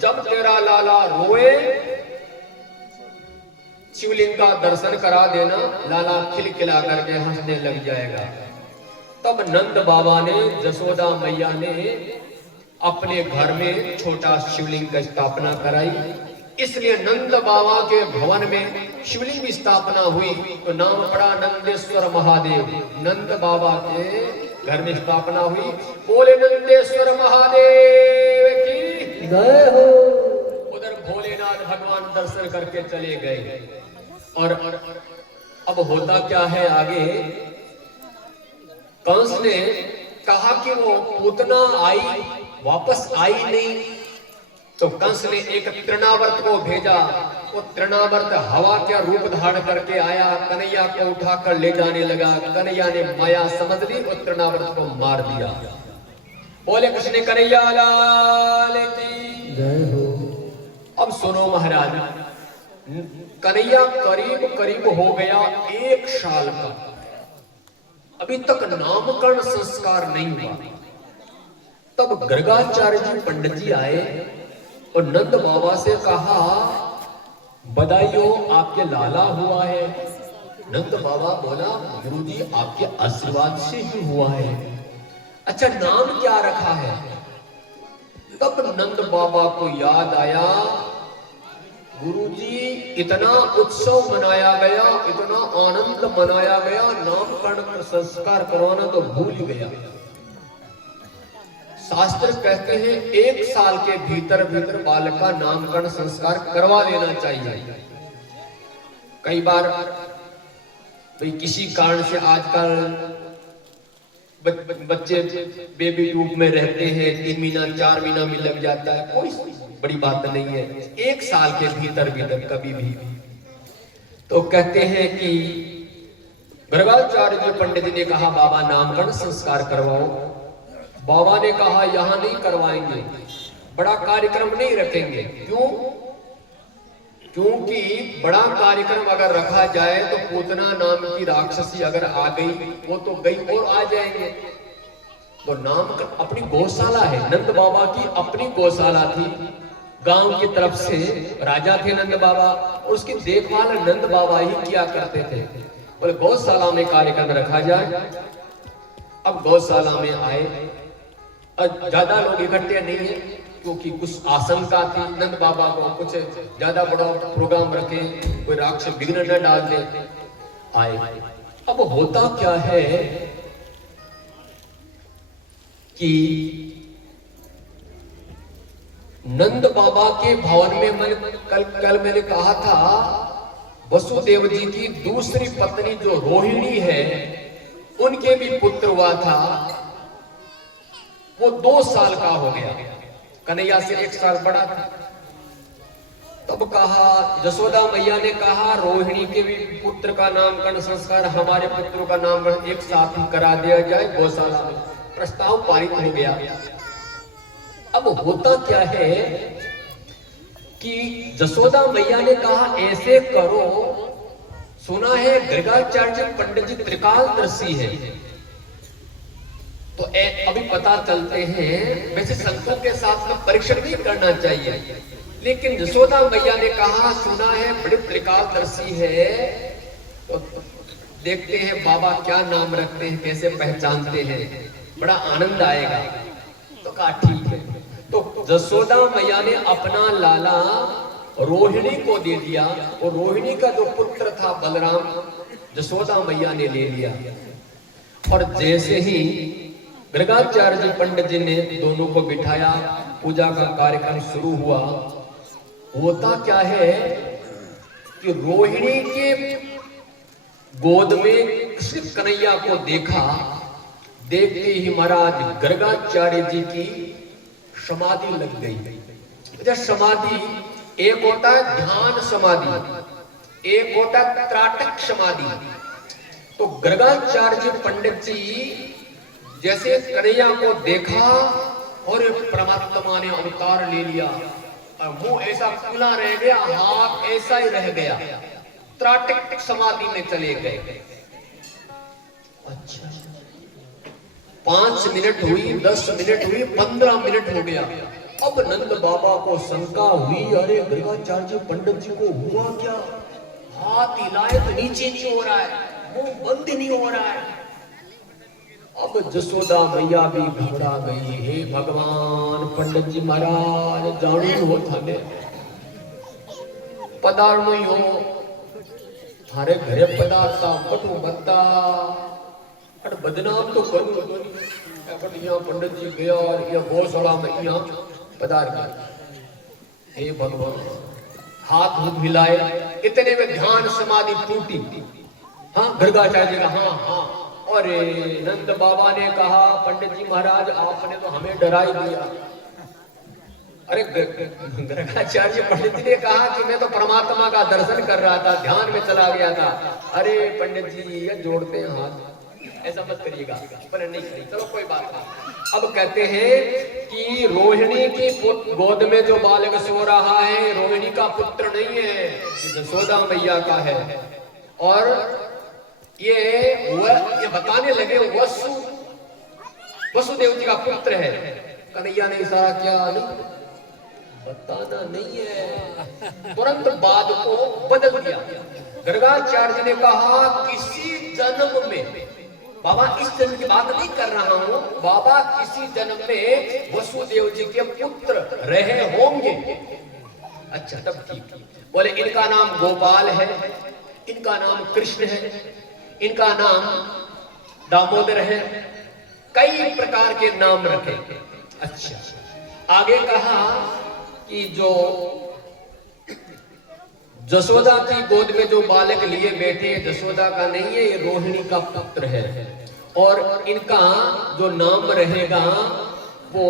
जब तेरा लाला रोए, शिवलिंग का दर्शन करा देना, लाला खिलखिला करके हंसने लग जाएगा। तब नंद बाबा ने, जसोदा मैया ने अपने घर में छोटा शिवलिंग की स्थापना कराई। इसलिए नंद बाबा के भवन में शिवलिंग की स्थापना हुई तो नाम पड़ा नंदेश्वर महादेव। नंद बाबा के घर में स्थापना हुई। बोले नंदेश्वर महादेव की जय हो। उधर भोलेनाथ भगवान दर्शन करके चले गए। और अब होता क्या है आगे, कंस ने कहा कि वो पूतना आई, वापस आई नहीं, तो कंस ने एक तृणावर्त को भेजा। वो तृणावर्त हवा का रूप धारण करके आया, कन्हैया को उठाकर ले जाने लगा। कन्हैया ने माया समझ ली और तृणावर्त को मार दिया। बोले कृष्ण कन्हैया लाल की जय हो। अब सुनो महाराज, कन्हैया करीब करीब हो गया 1 साल का, अभी तक नामकरण संस्कार नहीं हुआ। तब गर्गाचार्य जी पंडित जी आए और नंद बाबा से कहा, बधाई हो आपके लाला हुआ है। नंद बाबा बोला, गुरुजी आपके आशीर्वाद से ही हुआ है। अच्छा नाम क्या रखा है? तब नंद बाबा को याद आया, गुरुजी इतना उत्सव मनाया गया, इतना आनंद मनाया गया, नामकरण संस्कार करवाना तो भूल ही गया। शास्त्र कहते हैं 1 साल के भीतर भीतर बालक का नामकरण संस्कार करवा लेना चाहिए। कई बार भाई किसी कारण से आजकल बच्चे बेबी रूप में रहते हैं, 3 महीना 4 महीना में लग जाता है, कोई बड़ी बात नहीं है। 1 साल के भीतर भीतर कभी भी। तो कहते हैं कि गर्गाचार्य जी पंडित जी ने कहा, बाबा नामकरण संस्कार करवाओ। बाबा ने कहा, यहां नहीं करवाएंगे, बड़ा कार्यक्रम नहीं रखेंगे। क्यों? क्योंकि बड़ा कार्यक्रम अगर रखा जाए तो पूतना नाम की राक्षसी अगर आ गई, वो तो गई और आ जाएंगे। तो नाम अपनी गौशाला है, नंद बाबा की अपनी गौशाला थी। गांव की तरफ से राजा थे नंद बाबा, और उसकी देखभाल नंद बाबा ही किया करते थे। बोले गौशाला में कार्यक्रम रखा जाए। अब गौशाला में आए, ज्यादा लोग इकट्ठे नहीं है क्योंकि कुछ आशंका थी नंद बाबा को, कुछ ज्यादा बड़ा प्रोग्राम रखे, कोई राक्षस विघ्न न डाल दे। आए। अब होता क्या है कि नंद बाबा के भवन में कल मैंने कहा था, वसुदेव जी की दूसरी पत्नी जो रोहिणी है, उनके भी पुत्र हुआ था। वो 2 साल का हो गया, कन्हैया से 1 साल बड़ा था। तब कहा, जसोदा मैया ने कहा रोहिणी के भी पुत्र का नामकरण संस्कार हमारे पुत्रों का नामकरण एक साथ ही करा दिया जाए गौशाला में। प्रस्ताव पारित हो गया। अब होता क्या है कि जसोदा मैया ने कहा ऐसे करो, सुना है गर्गाचार्य पंडित जी त्रिकालदर्शी है, तो अभी पता चलते हैं। वैसे संतों के साथ में परीक्षण भी करना चाहिए, लेकिन जसोदा मैया ने कहा सुना है बड़े त्रिकालदर्शी है, तो देखते हैं बाबा क्या नाम रखते हैं, कैसे पहचानते हैं, बड़ा आनंद आएगा। तो कहा ठीक है। तो जसोदा मैया ने अपना लाला रोहिणी को दे दिया, और रोहिणी का जो पुत्र था बलराम जसोदा मैया ने ले लिया। और जैसे ही गर्गाचार्य जी पंडित जी ने दोनों को बिठाया, पूजा का कार्यक्रम शुरू हुआ। होता क्या है कि रोहिणी के गोद में श्री कन्हैया को देखा, देखते ही महाराज गर्गाचार्य जी की समाधि लग गई। जब समाधि एक होता है ध्यान समाधि, एक होता है त्राटक समाधि। तो गर्गाचार्य जी पंडित जी जैसे कन्हैया को देखा और परमात्मा ने अवतार ले लिया, मुंह ऐसा खुला रह गया, हाथ ऐसा ही रह गया, त्राटक समाधि में चले गए। अच्छा, 5 मिनट हुई, 10 मिनट हुई, 15 मिनट हो गया। अब नंद बाबा को शंका हुई, अरे गर्गाचार्य पंडित जी को हुआ क्या? हाथ हिलाए तो नीचे नहीं हो रहा है, मुंह बंद नहीं हो रहा है। अब जसोदा मैया भी घबरा गई, हे भगवान पंडित जी महाराज जाणू हो थाने पधारणो हो, थारे घरे पधारता बटू बत्ता अट बदनाम तो करूं बट यहाँ पंडित जी गया और ये गौशाला में यहाँ पधार गया। हे भगवान, हाथ मुंह हिलाए, इतने में ध्यान समाधि टूटी। हाँ गर्गाचार्य का हाँ हाँ। और नंद बाबा ने कहा पंडित जी महाराज आपने तो हमें डरा ही दिया। अरे गर्गाचार्य पंडित जी ने कहा कि मैं तो परमात्मा का दर्शन कर रहा था, ध्यान में चला गया था। अरे पंडित जी ये जोड़ते हैं हाथ, ऐसा मत करिएगा, पर नहीं करिए, चलो कोई बात नहीं। अब कहते हैं कि रोहिणी की गोद में जो बालक सो रहा है रोहिणी का पुत्र नहीं है, जसोदा मैया का है। और ये बताने लगे वसुदेव जी का पुत्र है। कन्हैया ने इशारा किया, नहीं बताना नहीं है। तुरंत बात को बदल दिया। गर्गाचार्य ने कहा किसी जन्म में, बाबा इस जन्म की बात नहीं कर रहा हूं, बाबा किसी जन्म में वसुदेव जी के पुत्र रहे होंगे। अच्छा तब ठीक। बोले इनका नाम गोपाल है, इनका नाम कृष्ण है, इनका नाम दामोदर है, कई प्रकार के नाम रखे। अच्छा आगे कहा कि जो जसोदा की गोद में जो बालक लिए बैठे जसोदा का नहीं है, ये रोहिणी का पुत्र है। और इनका जो नाम रहेगा वो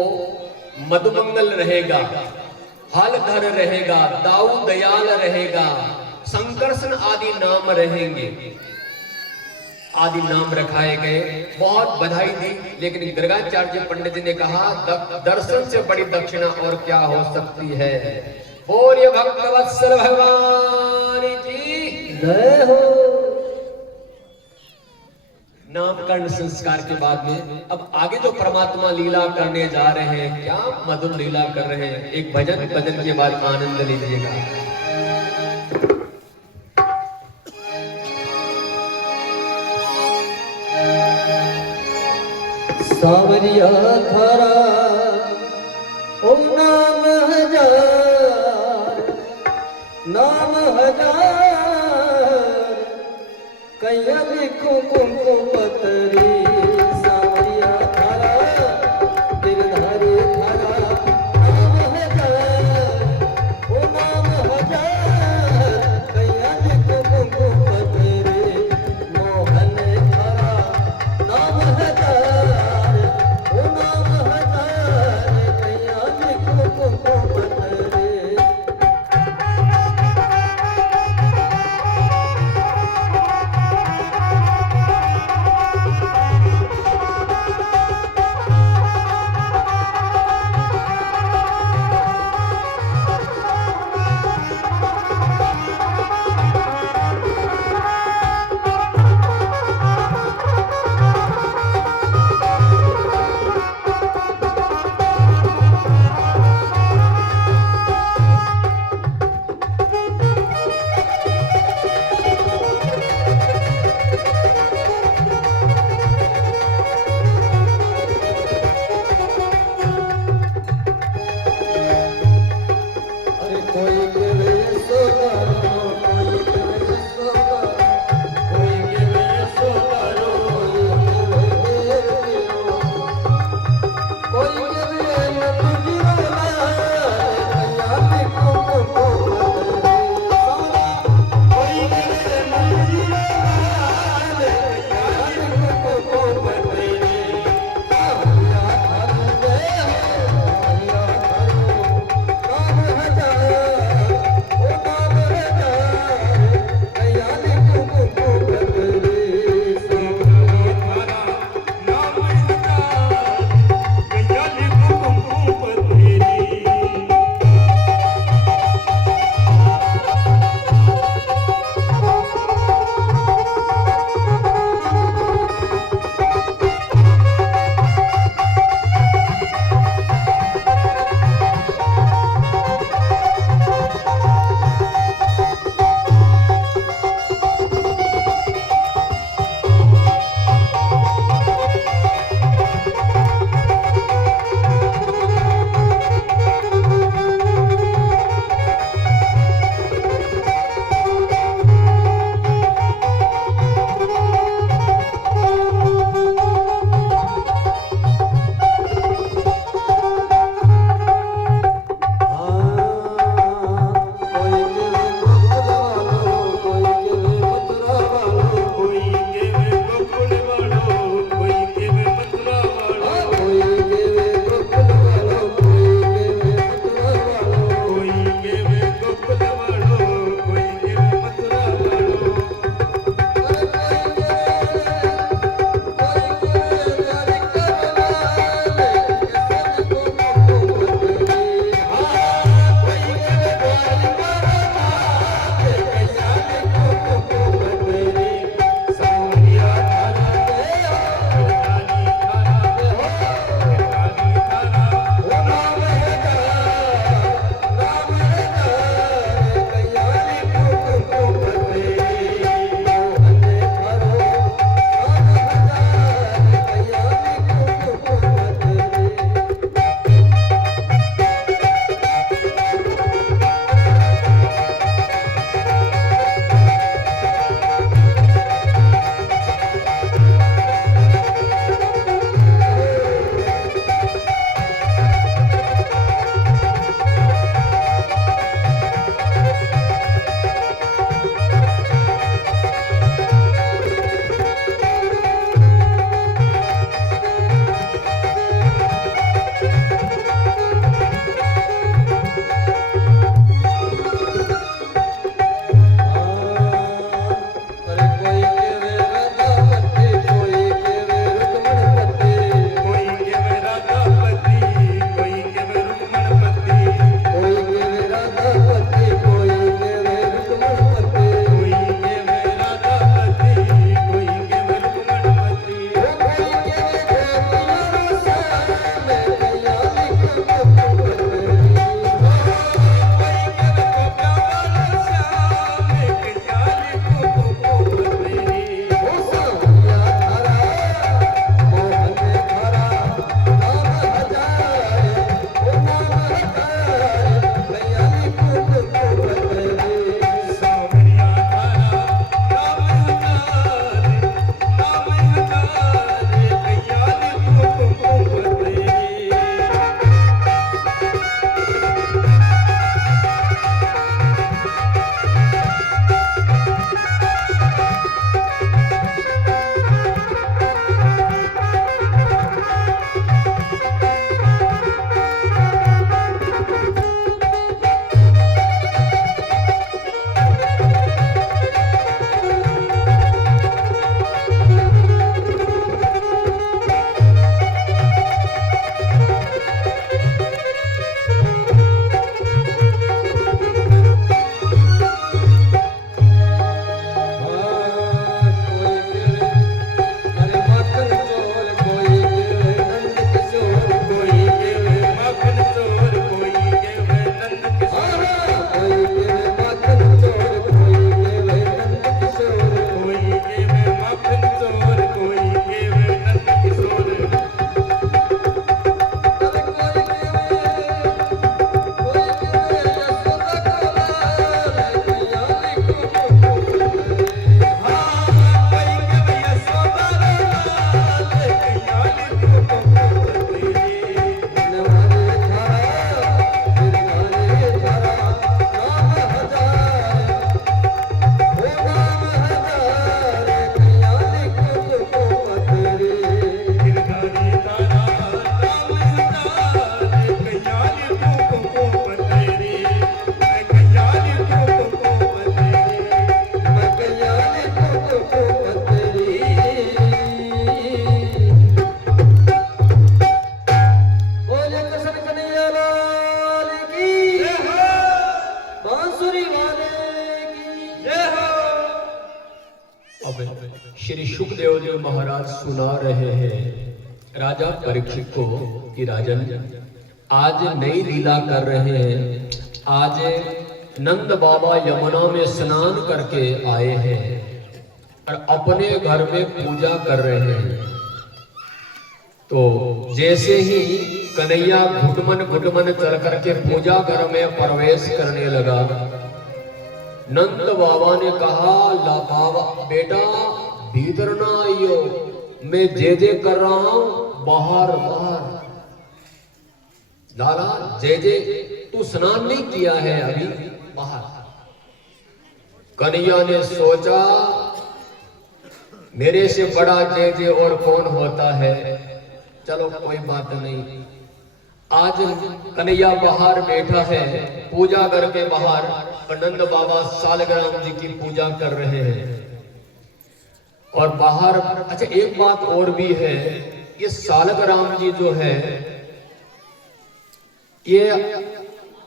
मधुमंगल रहेगा, हलधर रहेगा, दाऊ दयाल रहेगा, संकर्षण आदि नाम रहेंगे, आदि नाम रखाए गए। बहुत बधाई दी, लेकिन गर्गाचार्य पंडित जी ने कहा दर्शन से बड़ी दक्षिणा और क्या हो सकती है। बोलिए भक्तवत्सल भगवान की जय हो। नामकरण संस्कार के बाद में अब आगे जो परमात्मा लीला करने जा रहे हैं, क्या मधुर लीला कर रहे हैं। एक भजन के बाद आनंद लीजिएगा। सावरिया थारा ओ नाम हजार, नाम हजार कैया लिखो कुमको पतरी। सावरिया थारा गिरधारी थारा नाम हजार, ओ नाम हजार कैया लिखो कुमको पतरी। मोहन थारा नाम हजार, ओ नाम हजार सुना रहे हैं राजा परीक्षित को कि राजन आज नई लीला कर रहे हैं। आज नंद बाबा यमुना में स्नान करके आए हैं और अपने घर में पूजा कर रहे हैं। तो जैसे ही कन्हैया घुटमन चल करके पूजा घर में प्रवेश करने लगा, नंद बाबा ने कहा, ला बाबा बेटा भीतर ना आइयो, मैं जे कर रहा हूं, बाहर बाहर। लाला जे तू स्नान नहीं किया है अभी, बाहर। कन्हैया ने सोचा मेरे से बड़ा जे और कौन होता है, चलो कोई बात नहीं। आज कन्हैया बाहर बैठा है पूजा घर के बाहर, नंद बाबा सालग्राम जी की पूजा कर रहे हैं और बाहर। अच्छा एक बात और भी है, ये सालग्राम जी जो है ये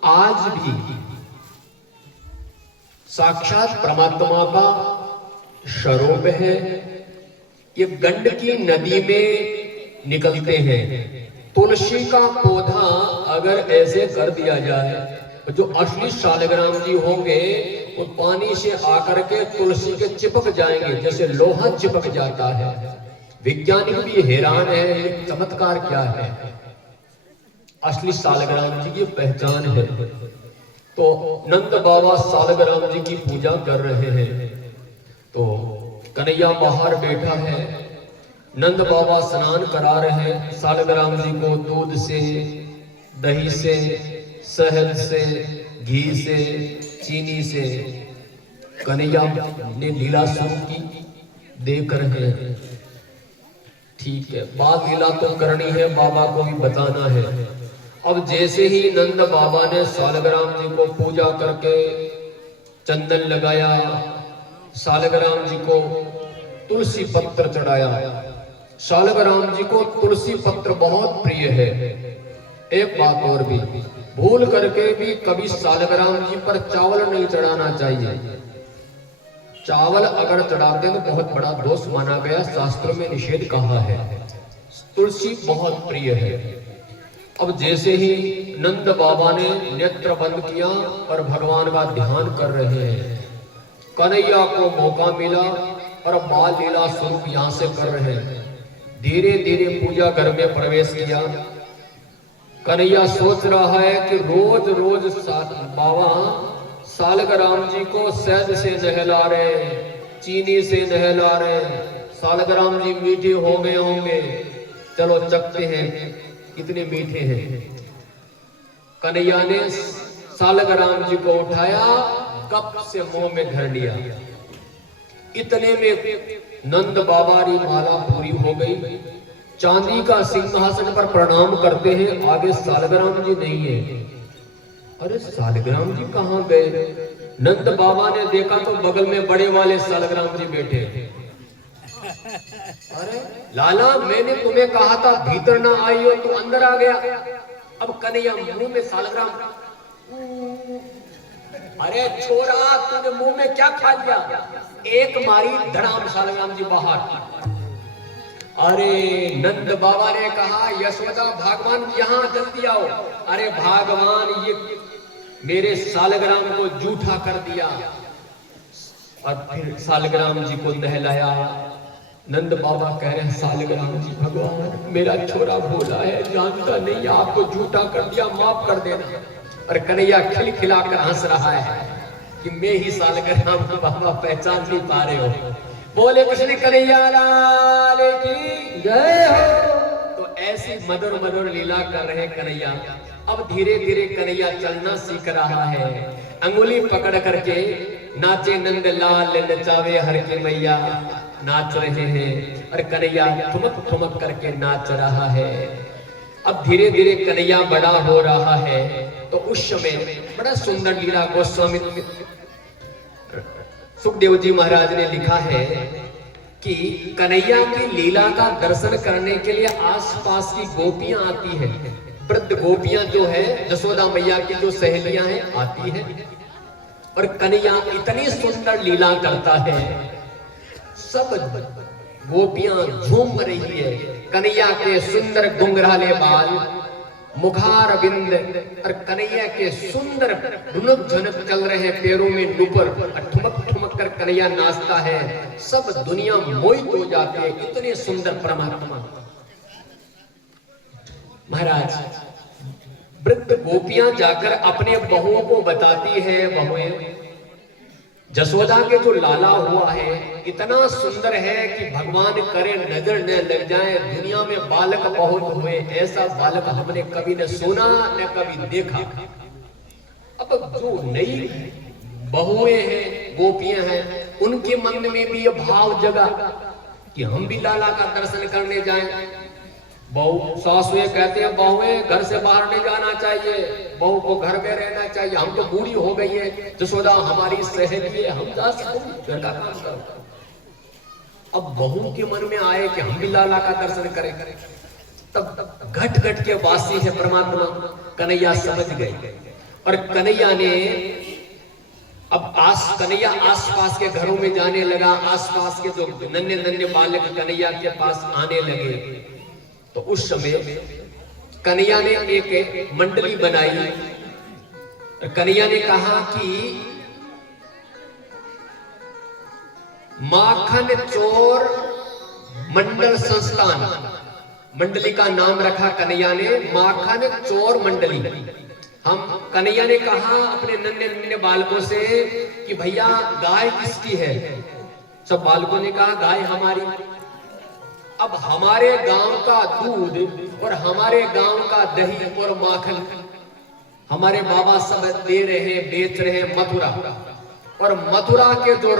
आज भी साक्षात परमात्मा का स्वरूप है। ये गंडकी नदी में निकलते हैं। तुलसी का पौधा अगर ऐसे कर दिया जाए तो जो असली सालग्राम जी होंगे वो पानी से आकर के तुलसी के चिपक जाएंगे, जैसे लोहा चिपक जाता है। वैज्ञानिक भी हैरान है ये चमत्कार क्या है। असली सालग्राम जी की पहचान है। तो नंद बाबा सालग्राम जी की पूजा कर रहे हैं। तो कन्हैया बाहर बैठा है, नंद बाबा स्नान करा रहे हैं सालग्राम जी को दूध से, दही से, शहद से, घी से, चीनी से। कन्हैया ने लीला शुरू की, देख रहे हैं। ठीक है, बात लीला तो करनी है, बाबा को भी बताना है। अब जैसे ही नंद बाबा ने सालग्राम जी को पूजा करके चंदन लगाया, सालग्राम जी को तुलसी पत्र चढ़ाया। सालग्राम जी को तुलसी पत्र बहुत प्रिय है। एक बात और भी, भूल करके भी कभी सालग्राम जी पर चावल नहीं चढ़ाना चाहिए। चावल अगर चढ़ाते हैं तो बहुत बड़ा दोष माना गया, शास्त्रों में निषेध कहा है। तुलसी बहुत प्रिय है। अब जैसे ही नंद बाबा ने नेत्र बंद किया और भगवान का ध्यान कर रहे हैं, कन्हैया को मौका मिला और बाल लीला स्वरूप यहां से कर रहे हैं। धीरे धीरे पूजा घर में प्रवेश किया। कन्हैया सोच रहा है कि रोज रोज बाबा सालग्राम जी को शहद से नहला रहे, चीनी से नहला रहे, सालग्राम जी मीठे हो गए होंगे, चलो चखते हैं कितने मीठे हैं। कन्हैया ने सालग्राम जी को उठाया, कप से मुंह में धर लिया। इतने में नंद बाबा की माला पूरी हो गई। चांदी का सिंहासन पर प्रणाम करते हैं, आगे सालग्राम जी नहीं है। अरे सालग्राम जी कहाँ गए? नंद बाबा ने देखा तो बगल में बड़े वाले सालग्राम जी बैठे। अरे लाला, मैंने तुम्हें कहा था भीतर ना आइयो, तू अंदर आ गया। अब कन्हैया मुंह में सालग्राम। अरे छोरा, तूने मुंह में क्या खा लिया? एक मारी धड़ाम सालग्राम जी बाहर। अरे नंद बाबा ने कहा, यशोदा भगवान यहाँ जल्दी आओ। अरे भगवान, ये मेरे सालग्राम को जूठा कर दिया। और फिर सालग्राम जी को नहलाया। नंद बाबा कह रहे हैं, सालग्राम जी भगवान मेरा छोरा भोला है, जानता नहीं, आपको झूठा कर दिया, माफ कर देना। और कन्हैया खिलखिलाकर हंस रहा है कि मैं ही सालग्राम बाबा पहचान नहीं पा रहे हो। बोले कृष्ण कन्हैया लाल की जय हो। तो ऐसी मधुर मधुर लीला कर रहे कन्हैया। अब धीरे धीरे कन्हैया चलना सीख रहा है। अंगुली पकड़ करके नाचे नंद लाल नचावे हर की मैया, नाच रहे हैं। और कन्हैया ठुमक ठुमक करके नाच रहा है। अब धीरे धीरे कन्हैया बड़ा हो रहा है। तो उस समय बड़ा सुंदर लीला गोस्वामी सुखदेव जी महाराज ने लिखा है कि कन्हैया की लीला का दर्शन करने के लिए आसपास की गोपियां आती हैं। वृद्ध गोपियां जो है, यशोदा मैया की जो सहेलियां हैं, आती हैं। और कन्हैया इतनी सुंदर लीला करता है, सब गोपियां झूम रही है। कन्हैया के सुंदर घुंघराले बाल, मुखार बिंद और कन्हैया के सुंदर ढुनक झुनक चल रहे हैं, पैरों में नुपुर और ठुमक ठुमक कर कन्हैया नाचता है। सब दुनिया मोहित हो जाते हैं, इतने सुंदर परमात्मा। महाराज, वृद्ध गोपियां जाकर अपने बहुओं को बताती है, बहुएं जसोदा के जो लाला हुआ है इतना सुंदर है कि भगवान करे नजर न लग जाए। दुनिया में बालक बहुत हुए, ऐसा बालक हमने कभी न सुना न कभी देखा। अब जो नई बहुएं हैं, गोपियां हैं, उनके मन में भी ये भाव जगा कि हम भी लाला का दर्शन करने जाएं। बहू सासुए कहते हैं बहुएं घर से बाहर नहीं जाना चाहिए, बहू को घर में रहना चाहिए, हम तो बूढ़ी हो गई है, जसोदा हमारी सहेली है, हम जा सकते घर का काम करो। अब बहू के मन में आए कि हम भी लाला का दर्शन करें। तब घट घट के वासी है परमात्मा, कन्हैया समझ गए और कन्हैया ने अब कन्हैया आसपास के घरों में जाने लगा। आसपास के जो नन्हे नन्हे बालक कन्हैया के पास आने लगे। तो उस समय कन्हैया ने एक मंडली बनाई। कन्हैया ने कहा कि माखन चोर मंडल संस्थान, मंडली का नाम रखा कन्हैया ने माखन चोर मंडली। हम कन्हैया ने कहा अपने नन्हे नन्हे बालकों से कि भैया गाय किसकी है? सब बालकों ने कहा गाय हमारी। अब हमारे गांव का दूध और हमारे गांव का दही और माखन हमारे बाबा सब दे रहे, बेच रहे मथुरा, और मथुरा के जो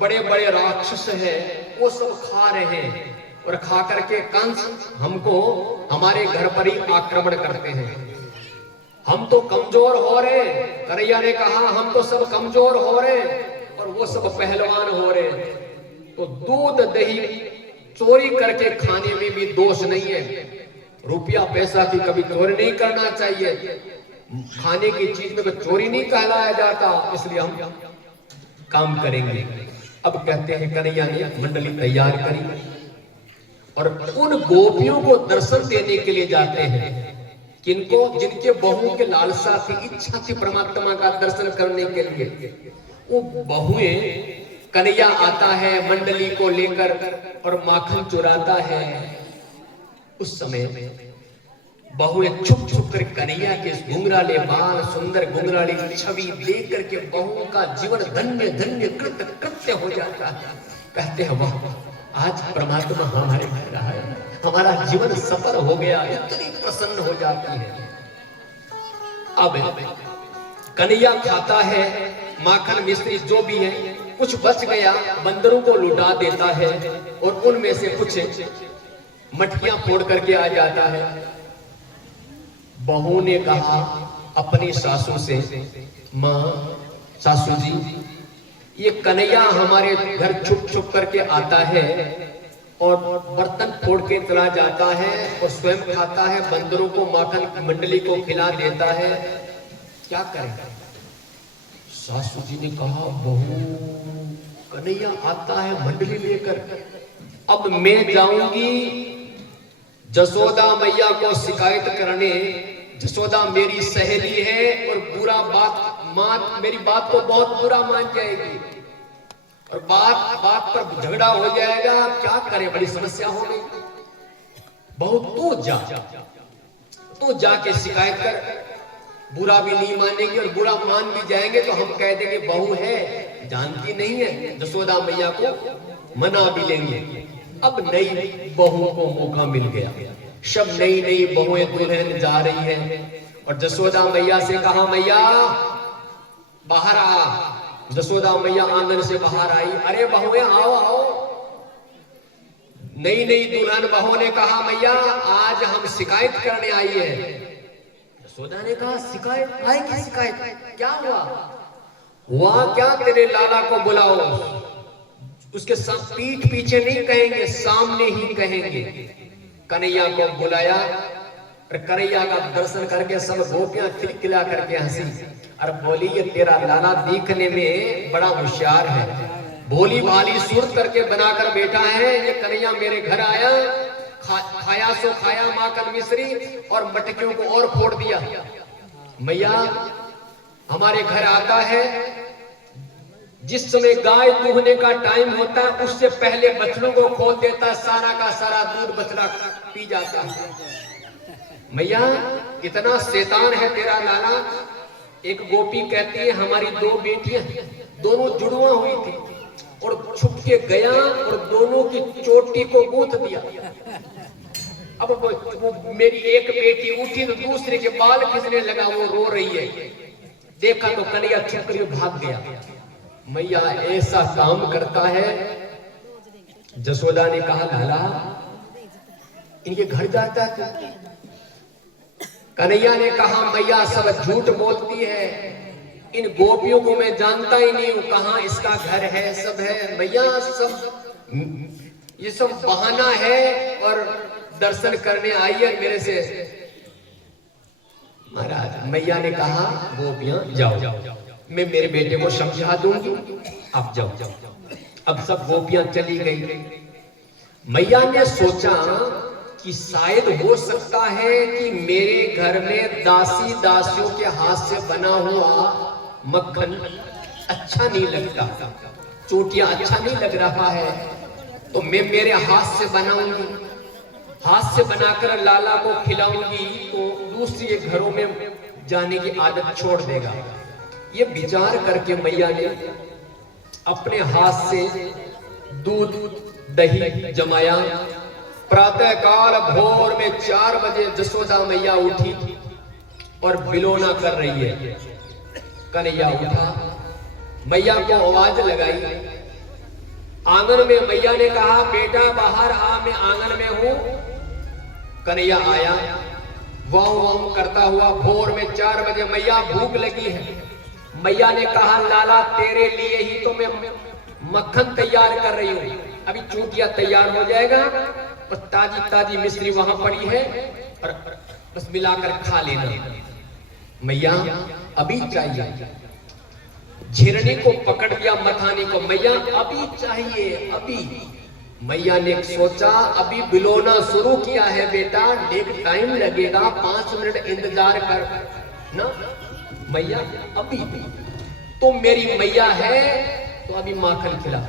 बड़े बड़े राक्षस हैं वो सब खा रहे हैं, और खा करके कंस हमको हमारे घर पर ही आक्रमण करते हैं। हम तो कमजोर हो रहे। कन्हैया ने कहा हम तो सब कमजोर हो रहे और वो सब पहलवान हो रहे। तो दूध दही चोरी करके खाने में भी दोष नहीं है। रुपया पैसा की कभी चोरी नहीं करना चाहिए, खाने की चीज में चोरी नहीं कहलाया जाता, इसलिए हम काम करेंगे। अब कहते हैं कन्हैया ने मंडली तैयार करी और उन गोपियों को दर्शन देने के लिए जाते हैं। किनको? जिनके बहुओं के लालसा थी, इच्छा थी परमात्मा का दर्शन करने के लिए। वो बहुएं कन्हैया आता है मंडली को लेकर और माखन चुराता है। उस समय बहुएं छुप छुप कर कन्हैया के घुंघराले बाल, सुंदर घुंघराली छवि देख करके बहुओं का जीवन धन्य धन्य कृत्य कृत्य हो जाता है। कहते हैं वाह, आज परमात्मा हमारे घर रहा है, हमारा जीवन सफल हो गया, इतनी प्रसन्न हो जाती है। अब कन्हैया खाता है माखन मिश्री जो भी है, कुछ बच गया बंदरों को लुटा देता है और उनमें से कुछ मटकियां फोड़ करके आ जाता है। बहू ने कहा अपनी सासू से, माँ सासू जी, ये कन्हैया हमारे घर छुप छुप करके आता है और बर्तन फोड़ के चला जाता है और स्वयं खाता है, बंदरों को माखन मंडली को खिला देता है, क्या करें? सासू जी ने कहा बहू कन्हैया आता है मंडली लेकर, अब मैं जाऊंगी जसोदा मैया को शिकायत करने। जसोदा मेरी सहेली है और बुरा बात मेरी बात को बहुत बुरा मान जाएगी और बात बात पर झगड़ा हो जाएगा, क्या करें, बड़ी समस्या हो गई। बहू तू जाके शिकायत कर, बुरा भी नहीं मानेगी और बुरा मान भी जाएंगे तो हम कह देंगे बहू है, जानती नहीं है, जसोदा मैया को मना भी लेंगे। अब नई बहू को मौका मिल गया, सब नई नई बहुएं दुल्हन जा रही हैं और जसोदा मैया से कहा मैया बाहर आ। जसोदा मैया आंगन से बाहर आई, अरे बहुएं आओ आओ। नई नई दुल्हन बहू ने कहा मैया आज हम शिकायत करने आई है। जसोदा ने कहा शिकायत? आई की शिकायत? क्या हुआ? हुआ क्या, तेरे लाला को बुलाओ, उसके पीठ पीछे नहीं कहेंगे, सामने ही कहेंगे। कन्हैया को बुलाया और कन्हैया का दर्शन करके सब गोपियां खिलखिला करके हंसी और बोली ये तेरा लाला देखने में बड़ा होशियार है, भोली भाली सूरत करके बनाकर बैठा है। ये कन्हैया मेरे घर आया, खाया सो खाया माखन मिश्री और मटकियों को और फोड़ दिया। मैया हमारे घर आता है, जिस समय गाय दूहने का टाइम होता है उससे पहले बछड़ों को खोल देता है, सारा का सारा दूध बछड़ा पी जाता है। मैया कितना शैतान है तेरा लाला। एक गोपी कहती है हमारी दो बेटियां दोनों जुड़वा हुई थी और छुप के गया और दोनों की चोटी को गूंथ दिया। अब वो मेरी एक बेटी उठी तो दूसरे के बाल खींचने लगा, वो रो रही है। देखा तो कन्हैया छुप कर भाग गया। मैया ऐसा काम करता है। जसोदा ने कहा लाला इनके घर जाता है। कन्हैया ने कहा मैया सब झूठ बोलती है, इन गोपियों को मैं जानता ही नहीं हूं, कहां इसका घर है सब है। मैया सब ये सब बहाना है और दर्शन करने आई है मेरे से। महाराज मैया ने कहा गोपियां जाओ, मैं मेरे बेटे को समझा दूंगी, आप जाओ। अब सब गोपियां चली गई। मैया ने सोचा कि शायद हो सकता है कि मेरे घर में दासी दासियों के हाथ से बना हुआ मक्खन अच्छा नहीं लगता, चोटियां अच्छा नहीं लग रहा है, तो मैं मेरे हाथ से बनाऊंगी, हाथ से बनाकर लाला को खिलाऊंगी तो दूसरे घरों में जाने की आदत छोड़ देगा। ये विचार करके मैया ने अपने हाथ से दूध दही जमाया। प्रातः काल भोर में 4 बजे जसोदा मैया उठी और बिलोना कर रही है। कन्हैया उठा, मैया को आवाज लगाई। आंगन में मैया ने कहा बेटा बाहर आ, मैं आंगन में हूं। कन्हैया आया, वाऊ वाऊ करता हुआ। भोर में 4 बजे मैया भूख लगी है। मैया ने कहा लाला तेरे लिए ही तो मैं मक्खन तैयार कर रही हूं, अभी चूटिया तैयार हो जाएगा और ताजी ताजी मिश्री वहां पड़ी है और बस मिलाकर खा लेना। मैया अभी चाहिए। झिरनी को पकड़ लिया मथानी को, मैया अभी चाहिए अभी। मैया ने सोचा अभी बिलोना शुरू किया है बेटा, लेकिन टाइम लगेगा, 5 मिनट इंतजार कर ना। मैया अभी तो मेरी मैया है तो अभी माखन खिला।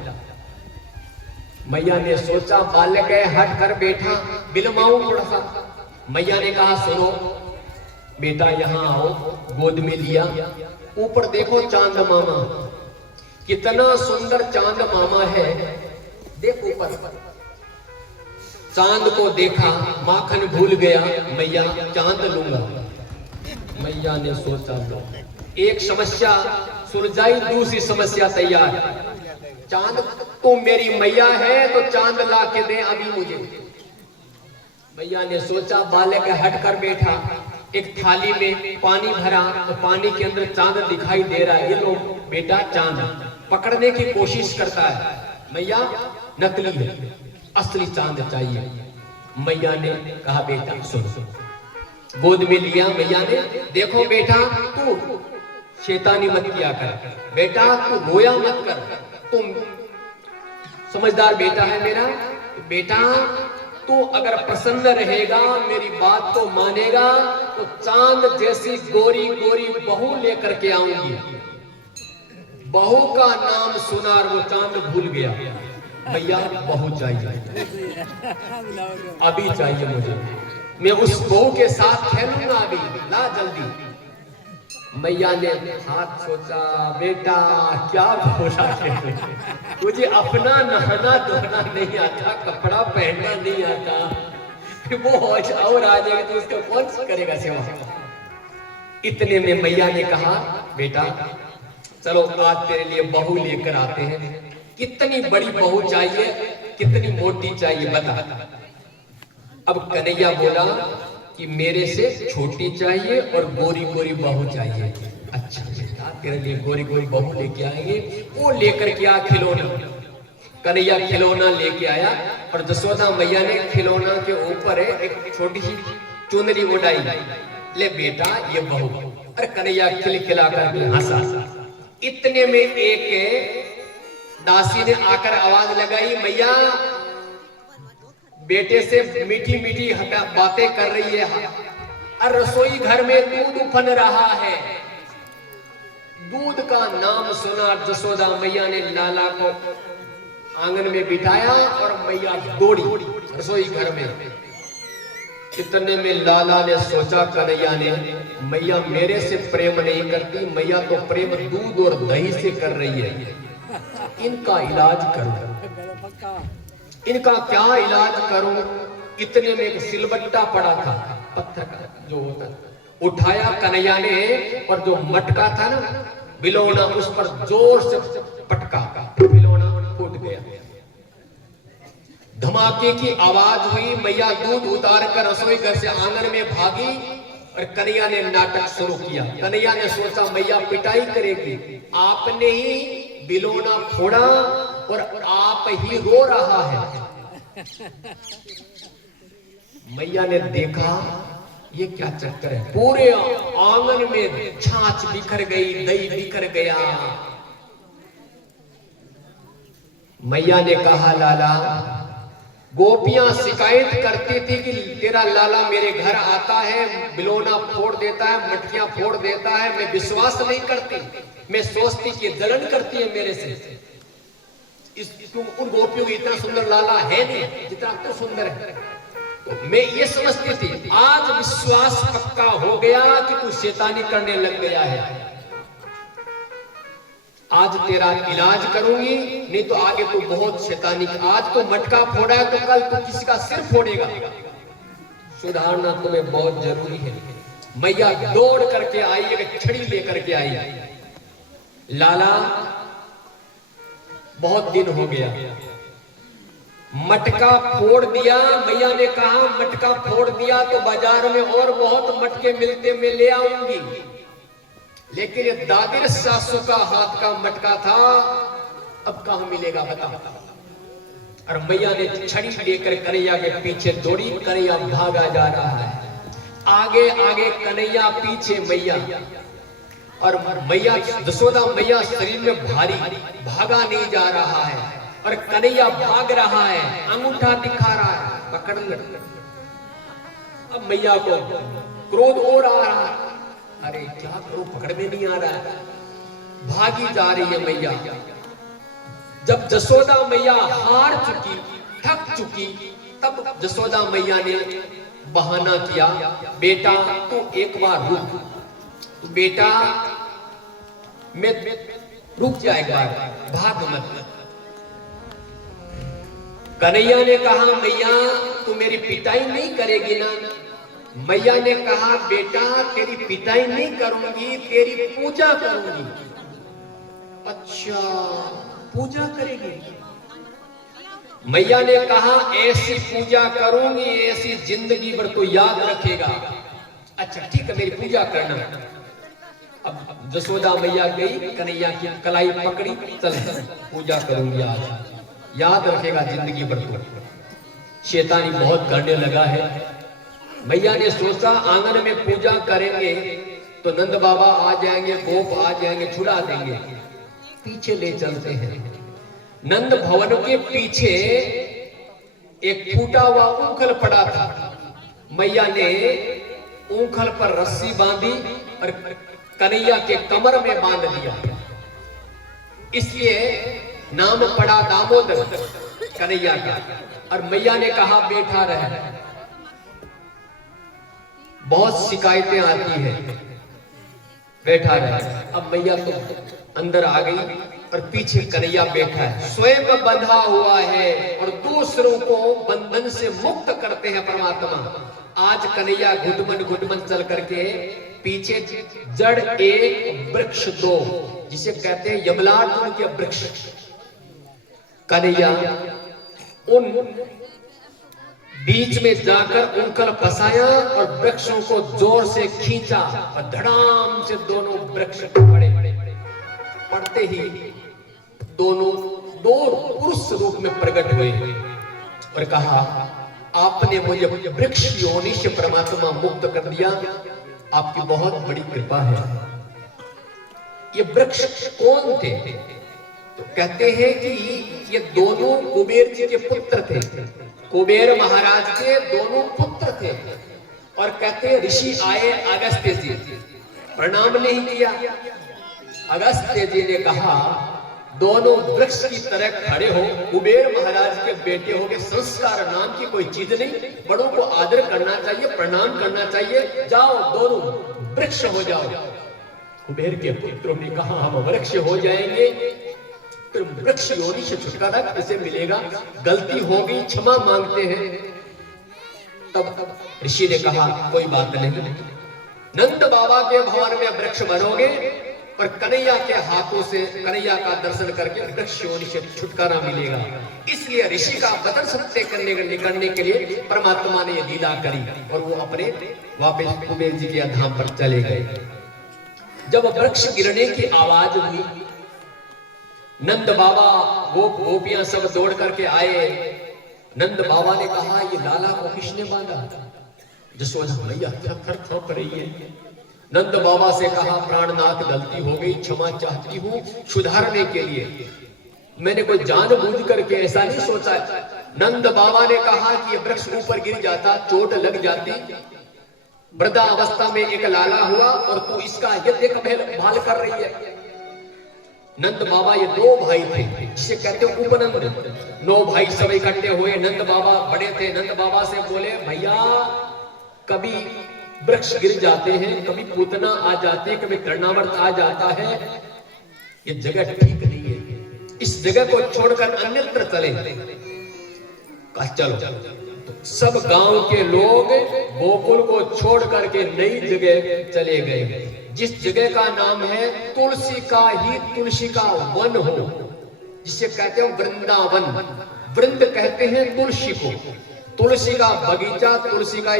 मैया ने सोचा बालक है हट कर बैठा, बिलमाऊं थोड़ा सा। मैया ने कहा सुनो बेटा यहाँ आओ। गोद में लिया, ऊपर देखो चांद मामा, कितना सुंदर चांद मामा है। देखो ऊपर चांद को देखा, माखन भूल गया, मैया चांद लूंगा। मैया ने सोचा लो, एक समस्या सुलझाई, दूसरी समस्या तैयार। चांद तो मेरी मैया है तो चांद ला के दे अभी मुझे। मैया ने सोचा बालक हट कर बैठा, एक थाली में पानी भरा तो पानी के अंदर चांद दिखाई दे रहा है। ये लो बेटा चांद, पकड़ने की कोशिश करता है। मैया नकली है, असली चांद चाहिए। मैया ने कहा बेटा सुनो। गोद में लिया मैया ने, देखो बेटा तू शैतानी मत किया कर, बेटा तू रोया मत कर, तुम समझदार बेटा है मेरा। बेटा तू अगर प्रसन्न रहेगा, मेरी बात को मानेगा तो चांद जैसी गोरी गोरी बहू लेकर के आऊंगी। बहू का नाम सुना और वो चांद भूल गया। भैया बहू चाहिए, अभी चाहिए मुझे, मैं उस बहू के साथ खेलूंगा अभी, ला जल्दी। मैया ने हाथ सोचा बेटा क्या बोला मुझे अपना नहाना धोना नहीं आता, कपड़ा पहनना नहीं आता, वो और आ जाएगा तो उसका कौन करेगा सेवा। इतने में मैया ने कहा बेटा चलो आज तेरे लिए बहू लेकर आते हैं। कितनी बड़ी बहू चाहिए, कितनी मोटी चाहिए बता। अब कन्हैया बोला कि मेरे से छोटी चाहिए और गोरी गोरी बहू चाहिए। अच्छा बेटा तेरे लिए गोरी गोरी बहू लेके आएंगे। वो लेकर के आ खिलौना। कन्हैया खिलौना लेके आया और जसोदा मैया ने खिलौना के ऊपर एक छोटी सी चुनरी उड़ाई। ले बेटा ये बहू। अरे कन्हैया खिलखिला करके हंसा। इतने में एक दासी ने आकर आवाज लगाई, मैया बेटे से मीठी मीठी बातें कर रही है और रसोई घर में दूध उफन रहा है। दूध का नाम सुना जसोदा मैया ने लाला को आंगन में बिठाया और मैया दौड़ी रसोई घर में। इतने में लाला ने सोचा, कन्हैया ने मैया मेरे से प्रेम नहीं करती, मैया तो प्रेम दूध और दही से कर रही है, इनका इलाज करूं, इनका क्या इलाज करूं। इतने में एक सिलबट्टा पड़ा था पत्थर का जो होता था, उठाया कन्हैया ने और जो मटका था ना बिलौना, उस पर जोर से पटका, बिलौना फूट गया। धमाके की आवाज हुई, मैया दूध उतार कर रसोई घर से आंगन में भागी और कन्हैया ने नाटक शुरू किया। कन्हैया ने सोचा मैया पिटाई करेगी, आपने ही बिलौना फोड़ा और आप ही रो रहा है। मैया ने देखा ये क्या चक्कर है, पूरे आंगन में छाछ बिखर गई, दही बिखर गया। मैया ने कहा, लाला गोपियां शिकायत करती थी कि तेरा लाला मेरे घर आता है, बिलौना फोड़ देता है, मटकियां फोड़ देता है, मैं विश्वास नहीं करती, मैं सोचती कि जलन करती है मेरे से। उन गोपियों की इतना सुंदर लाला है नहीं जितना तो सुंदर है। तो मैं ये समझती थी, आज विश्वास पक्का हो गया कि तू शैतानी करने लग गया है। आज तेरा इलाज करूंगी, नहीं तो आगे तू बहुत शैतानी। आज तो मटका फोड़ा है तो कल तू किसी का सिर फोड़ेगा। सुधारना तुम्हें बहुत जरूरी है। मैया दौड़ करके आई, एक छड़ी लेकर के आई। लाला बहुत दिन हो गया, मटका फोड़ दिया। मैया ने कहा मटका फोड़ दिया तो बाजार में और बहुत मटके मिलते, मैं ले आऊंगी, लेकिन ये दादिर सासू का हाथ का मटका था, अब कहां मिलेगा बता। और मैया ने छड़ी लेकर कन्हैया के पीछे दौड़ी। कन्हैया भागा जा रहा है, आगे आगे कन्हैया, पीछे मैया। और मैया जसोदा मैया शरीर में भारी, भागा नहीं जा रहा है और कन्हैया भाग रहा है, अंगूठा दिखा रहा है, पकड़ ले। अब मैया को क्रोध और आ रहा है, अरे क्या करूं, पकड़ में नहीं आ रहा है, भागी जा रही है मैया। जब जसोदा मैया हार चुकी, थक चुकी, तब जसोदा मैया ने बहाना किया, बेटा तू एक बार रुक, तू बेटा मैं रुक जा, एक बार भाग मत। कन्हैया ने कहा मैया तू मेरी पिटाई नहीं करेगी ना। मैया ने कहा बेटा तेरी पिटाई नहीं करूंगी, तेरी पूजा करूंगी। अच्छा पूजा करेगी? मैया ने कहा ऐसी पूजा करूंगी, ऐसी जिंदगी भर तो याद रखेगा। अच्छा ठीक है मेरी पूजा करना। अब जसोदा मैया गई, कन्हैया की कलाई पकड़ी, चल पूजा करूंगी आज, याद रखेगा जिंदगी भर तो। शैतानी बहुत करने लगा है। मैया ने सोचा आंगन में पूजा करेंगे तो नंद बाबा आ जाएंगे, गोप आ जाएंगे, छुड़ा देंगे, पीछे ले चलते हैं। नंद भवन के पीछे एक टूटा हुआ ऊखल पड़ा था। मैया ने ऊखल पर रस्सी बांधी और कन्हैया के कमर में बांध दिया, इसलिए नाम पड़ा दामोदर कन्हैया का। और मैया ने कहा बैठा रहे, बहुत शिकायतें आती है, बैठा रहे। अब मैया तो अंदर आ गई और पीछे कन्हैया बैठा है, स्वयं बंधा हुआ है और दूसरों को बंधन से मुक्त करते हैं परमात्मा। आज कन्हैया घुटमन घुटमन चल करके पीछे जड़ एक वृक्ष दो, जिसे कहते हैं यमलार्जुन के वृक्ष। कन्हैया उन बीच में जाकर उनकर फंसाया और वृक्षों को जोर से खींचा और धड़ाम से दोनों वृक्ष पड़े। पड़ते ही दोनों दो पुरुष रूप में प्रकट हुए और कहा आपने मुझे वृक्ष योनि से परमात्मा मुक्त कर दिया, आपकी बहुत बड़ी कृपा है। ये वृक्ष कौन थे? तो कहते हैं कि ये दोनों कुबेर जी के पुत्र थे, कुबेर महाराज के दोनों पुत्र थे। और कहते हैं ऋषि आए अगस्त्य जी, प्रणाम नहीं किया। अगस्त्य जी ने कहा दोनों वृक्ष की तरह खड़े हो, कुबेर महाराज के बेटे हो के संस्कार नाम की कोई चीज नहीं, बड़ों को आदर करना चाहिए, प्रणाम करना चाहिए, जाओ दोनों वृक्ष हो जाओ। कुबेर के पुत्रों ने कहा हम वृक्ष हो जाएंगे, फिर वृक्ष योनि से छुटकारा कैसे मिलेगा, गलती हो गई क्षमा मांगते हैं। तब ऋषि ने कहा कोई बात नहीं, नंद बाबा के भवन में वृक्ष बनोगे और कन्हैया के हाथों से कन्हैया का दर्शन करके वृक्ष योनि से छुटकारा मिलेगा। इसलिए ऋषि का वचन सत्य करने के लिए परमात्मा ने यह लीला करी और वो अपने वापस कुबेर जी के धाम पर चले गए। जब वृक्ष गिरने की आवाज हुई, नंद बाबा गोपियां सब दौड़ करके आए। नंद बाबा ने कहा ये लाला को किसने बांधा? जसोदा मैया थर कांप रही है। नंद बाबा से कहा प्राणनाथ गलती हो गई, क्षमा चाहती हूँ, सुधारने के लिए मैंने कोई जानबूझ करके ऐसा नहीं सोचा। नंद बाबा ने कहा कि ये वृक्ष ऊपर गिर जाता, चोट लग जाती, वृद्धा अवस्था में एक लाला हुआ और तू इसका ये देखभाल कर रही है। नंद बाबा ये दो भाई थे जिसे कहते हैं उपनंद। 9 भाई सब इकट्ठे हुए, नंद बाबा बड़े थे। नंद बाबा से बोले भैया कभी वृक्ष गिर जाते हैं, कभी पूतना आ जाते हैं, कभी तृणावर्त आ जाता है, ये जगह ठीक नहीं है, इस जगह को छोड़कर अन्यत्र चले। चलो सब गांव के लोग गोकुल को छोड़ करके नई जगह चले गए, जिस जगह का नाम है तुलसी का वन हो, जिसे कहते हैं वृंदावन। वृंद कहते हैं तुलसी को, तुलसी का बगीचा, तुलसी का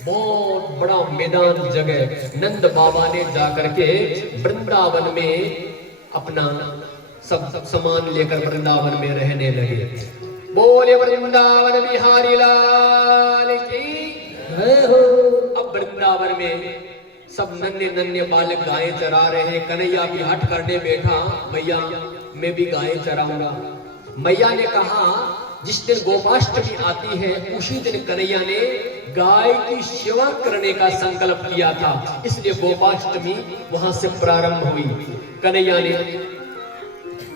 बहुत बड़ा मैदान जगह। नंद बाबा ने जाकर के वृंदावन में अपना सब सामान लेकर वृंदावन में रहने लगे। बोले वृंदावन बिहारी लाल की जय हो। अब वृंदावन में सब नन्हे नन्हे बालक गायें चरा रहे हैं। कन्हैया भी हट करने बैठा, मैया मैं भी गायें चराऊंगा। मैया ने कहा जिस दिन गोपाष्टमी आती है उसी दिन कन्हैया ने गाय की सेवा करने का संकल्प किया था, इसलिए गोपाष्टमी वहां से प्रारंभ हुई। कन्हैया ने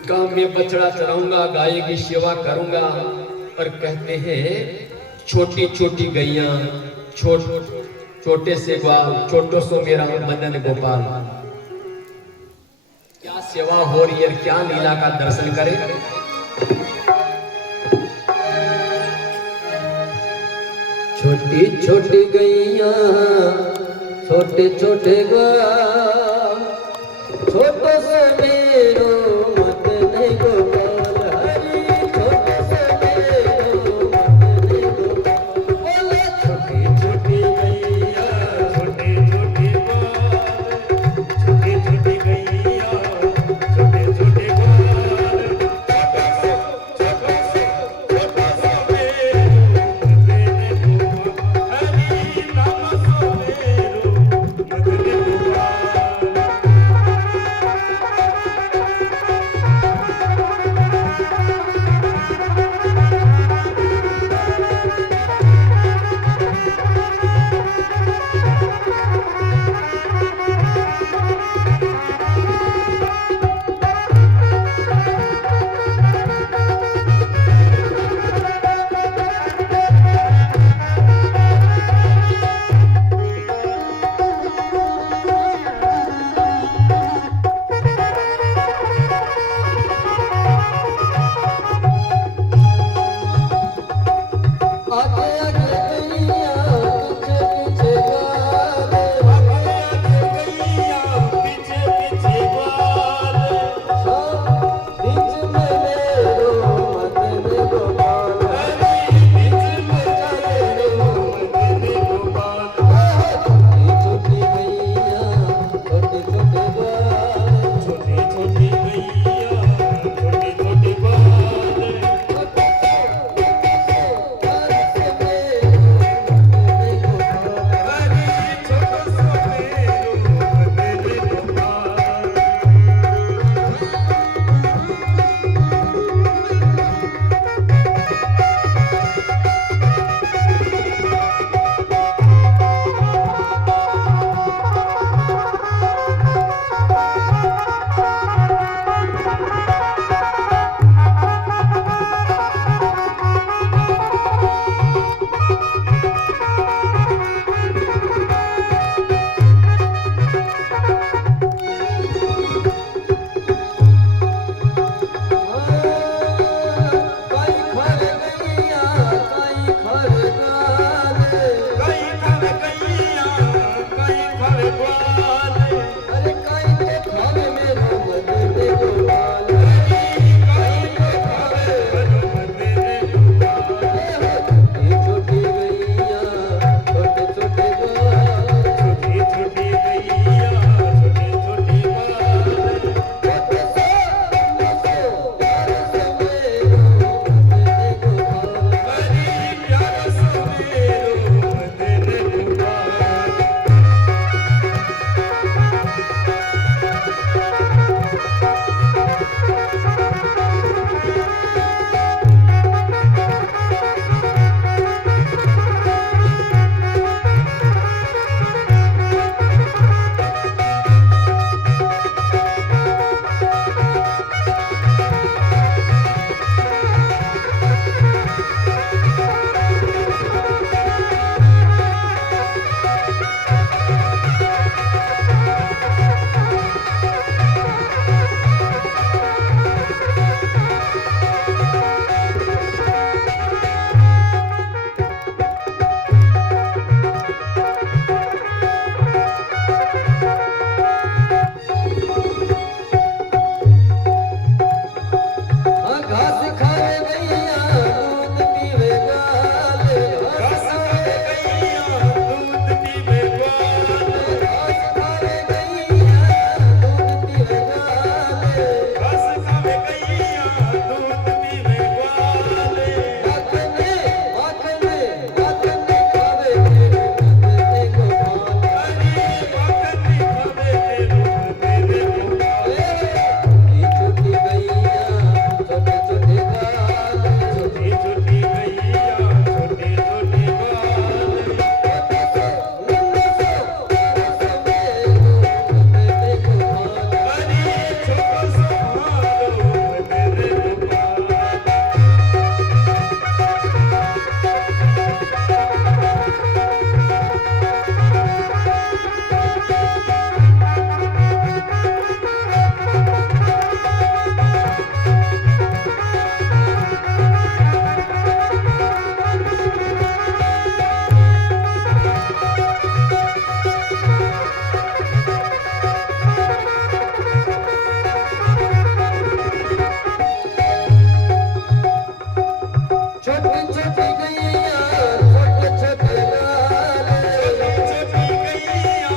कहा मैं बछड़ा चराऊंगा, गाय की सेवा करूंगा। और कहते हैं छोटी छोटी गैया, छोटे से ग्वाल, छोटो सो मेरा मदन गोपाल। क्या सेवा हो रही है, क्या लीला का दर्शन करें। छोटी छोटी गैया, छोटे छोटे ग्वाल, छोटो से मेरो मदन गोपाल। हरी छोटो से मेरो मदन गोपाल। बोले छोटी छोटी गैया, छोटे छोटे ग्वाल, छोटी छोटी गैया, छोटे छोटे ग्वाल, छोटो से मेरो मदन गोपाल। हरी नाम सो मेरो मदन गोपाल। अरे काई के खावे मेरो मदने गोपाल छोटी गैया छोटे छोटे घास खावे गैया दूध पीवे गाल घास खावे गैया दूध पीवे गाल माखने माखने माखने खावे तेरे छोटी गैया छोटे छोटे गाल छोटी छोटी गैया छोटे छोटे गाल छोटी गैया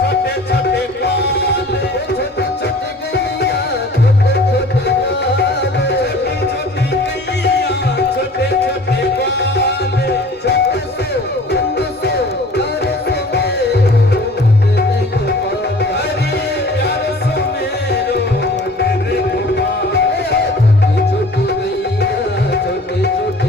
छोटे छोटे गाल छोटी छोटी गैया छोटे छोटे गाल छोटी गैया छोटे छोटे गाल छोटे से उन से प्यार से मेरे गोपाल हरी प्यार से मेरो तेरे गोपाल छोटी गैया छोटे छोटे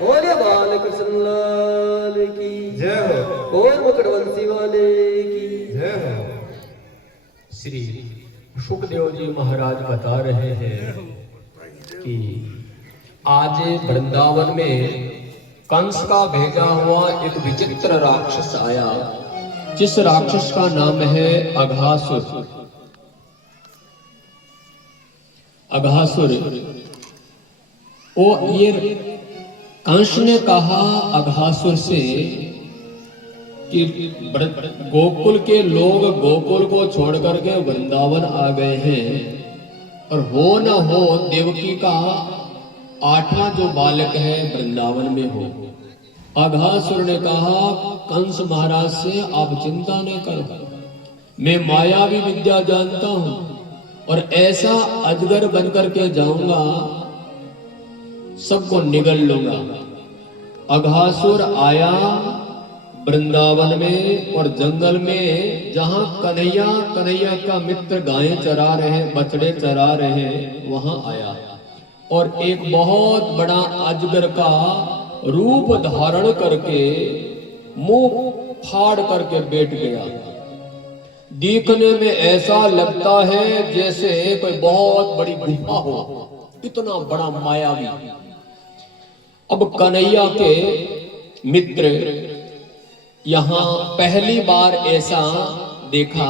बोले बालकृष्ण लाल की जय हो और मुकुटवंशी वाले की जय हो। श्री सुखदेव जी महाराज बता रहे हैं कि आज वृंदावन में कंस का भेजा हुआ एक विचित्र राक्षस आया, जिस राक्षस का नाम है अघासुर। अघासुर ये कंस ने कहा अघासुर से कि गोकुल के लोग गोकुल को छोड़ करके वृंदावन आ गए हैं और हो न हो देवकी का 8वां जो बालक है वृंदावन में हो। अघासुर ने कहा कंस महाराज से आप चिंता न करो, मैं मायावी विद्या जानता हूं और ऐसा अजगर बनकर के जाऊंगा, सबको निगल लूंगा। अघासुर आया वृंदावन में और जंगल में जहां कन्हैया का मित्र गायें चरा रहे, बछड़े चरा रहे, वहां आया और एक बहुत बड़ा अजगर का रूप धारण करके मुंह फाड़ करके बैठ गया। देखने में ऐसा लगता है जैसे कोई बहुत बड़ी गुफा हो, इतना बड़ा मायावी। अब कन्हैया के मित्र यहां पहली बार ऐसा देखा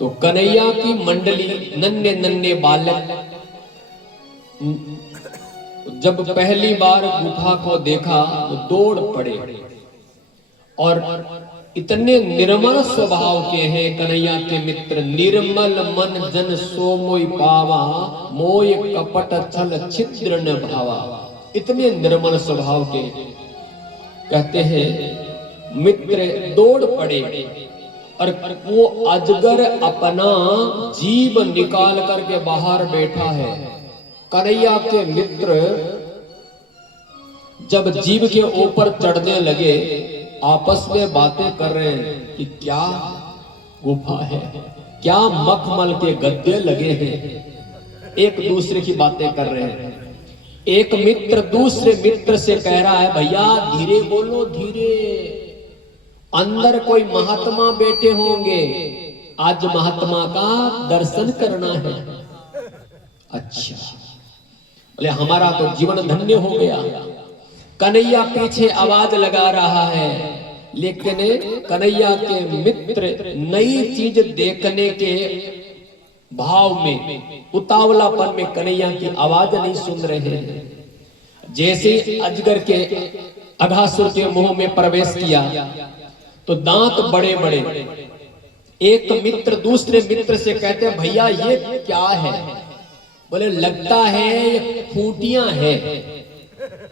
तो कन्हैया की मंडली, नन्हे नन्हे बालक जब पहली बार गुफा को देखा तो दौड़ पड़े और इतने निर्मल स्वभाव के हैं कन्हैया के मित्र। निर्मल मन जन सो मोय पावा, मोय कपट छल छिद्र न भावा। इतने निर्मल स्वभाव के कहते हैं मित्र दौड़ पड़े और वो अजगर अपना जीभ निकाल करके बाहर बैठा है। कन्हैया के मित्र जब जीभ के ऊपर चढ़ने लगे आपस में बातें कर रहे हैं कि क्या गुफा है, क्या मखमल के गद्दे लगे हैं, एक दूसरे की बातें कर रहे हैं। एक मित्र दूसरे मित्र से कह रहा है भैया धीरे बोलो, धीरे, अंदर कोई महात्मा बैठे होंगे, आज महात्मा का दर्शन करना है। अच्छा, बोले हमारा तो जीवन धन्य हो गया। कन्हैया पीछे आवाज लगा रहा है, लेकिन कन्हैया के मित्र नई चीज देखने के भाव में, उतावलापन में कन्हैया की आवाज नहीं सुन रहे हैं। जैसे अजगर के अघासुर के मुंह में प्रवेश किया तो दांत बड़े बड़े। एक मित्र दूसरे मित्र से कहते हैं भैया ये क्या है? बोले लगता है ये खूंटियां हैं,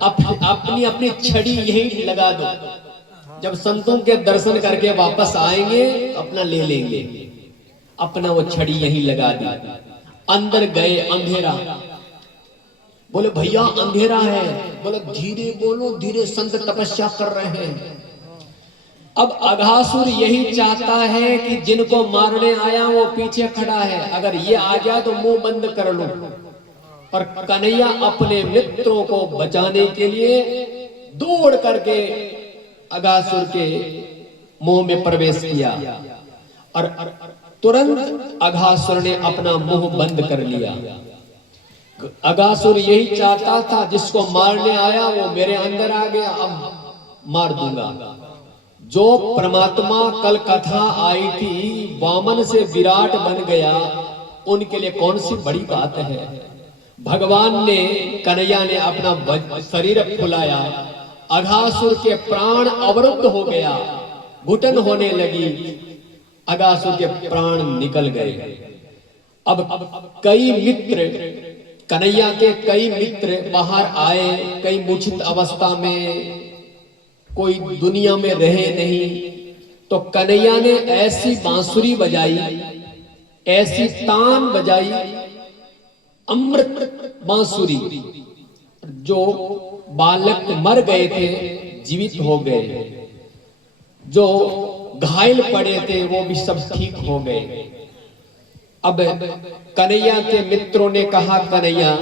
अपनी अपनी छड़ी यही लगा दो, जब संतों के दर्शन करके वापस आएंगे अपना ले लेंगे। अपना वो छड़ी यही लगा दी। अंदर गए, अंधेरा। बोले भैया अंधेरा है। बोले धीरे बोलो, धीरे, संत तपस्या कर रहे हैं। अब अघासुर यही चाहता है कि जिनको मारने आया वो पीछे खड़ा है, अगर ये आ जाए तो मुंह बंद कर लो। और कन्हैया अपने मित्रों को बचाने के लिए दौड़ करके अघासुर के मुंह में प्रवेश किया और तुरंत अघासुर ने अपना मुंह बंद कर लिया। अघासुर यही चाहता था जिसको मारने आया वो मेरे अंदर आ गया, अब मार दूंगा। जो परमात्मा कल कथा आई थी वामन से विराट बन गया, उनके लिए कौन सी बड़ी बात है। भगवान ने, कन्हैया ने अपना शरीर फुलाया, अघासुर के प्राण अवरुद्ध हो गया, घुटन होने लगी, अघासुर के प्राण निकल गए। अब कई मित्र, कन्हैया के कई मित्र बाहर आए, कई मूर्छित अवस्था में, कोई दुनिया में रहे नहीं, तो कन्हैया ने ऐसी बांसुरी बजाई, ऐसी तान बजाई, अमृत बांसुरी, जो बालक मर गए थे जीवित हो गए, जो घायल पड़े थे वो भी सब ठीक हो गए। अब कन्हैया के मित्रों ने कहा कन्हैया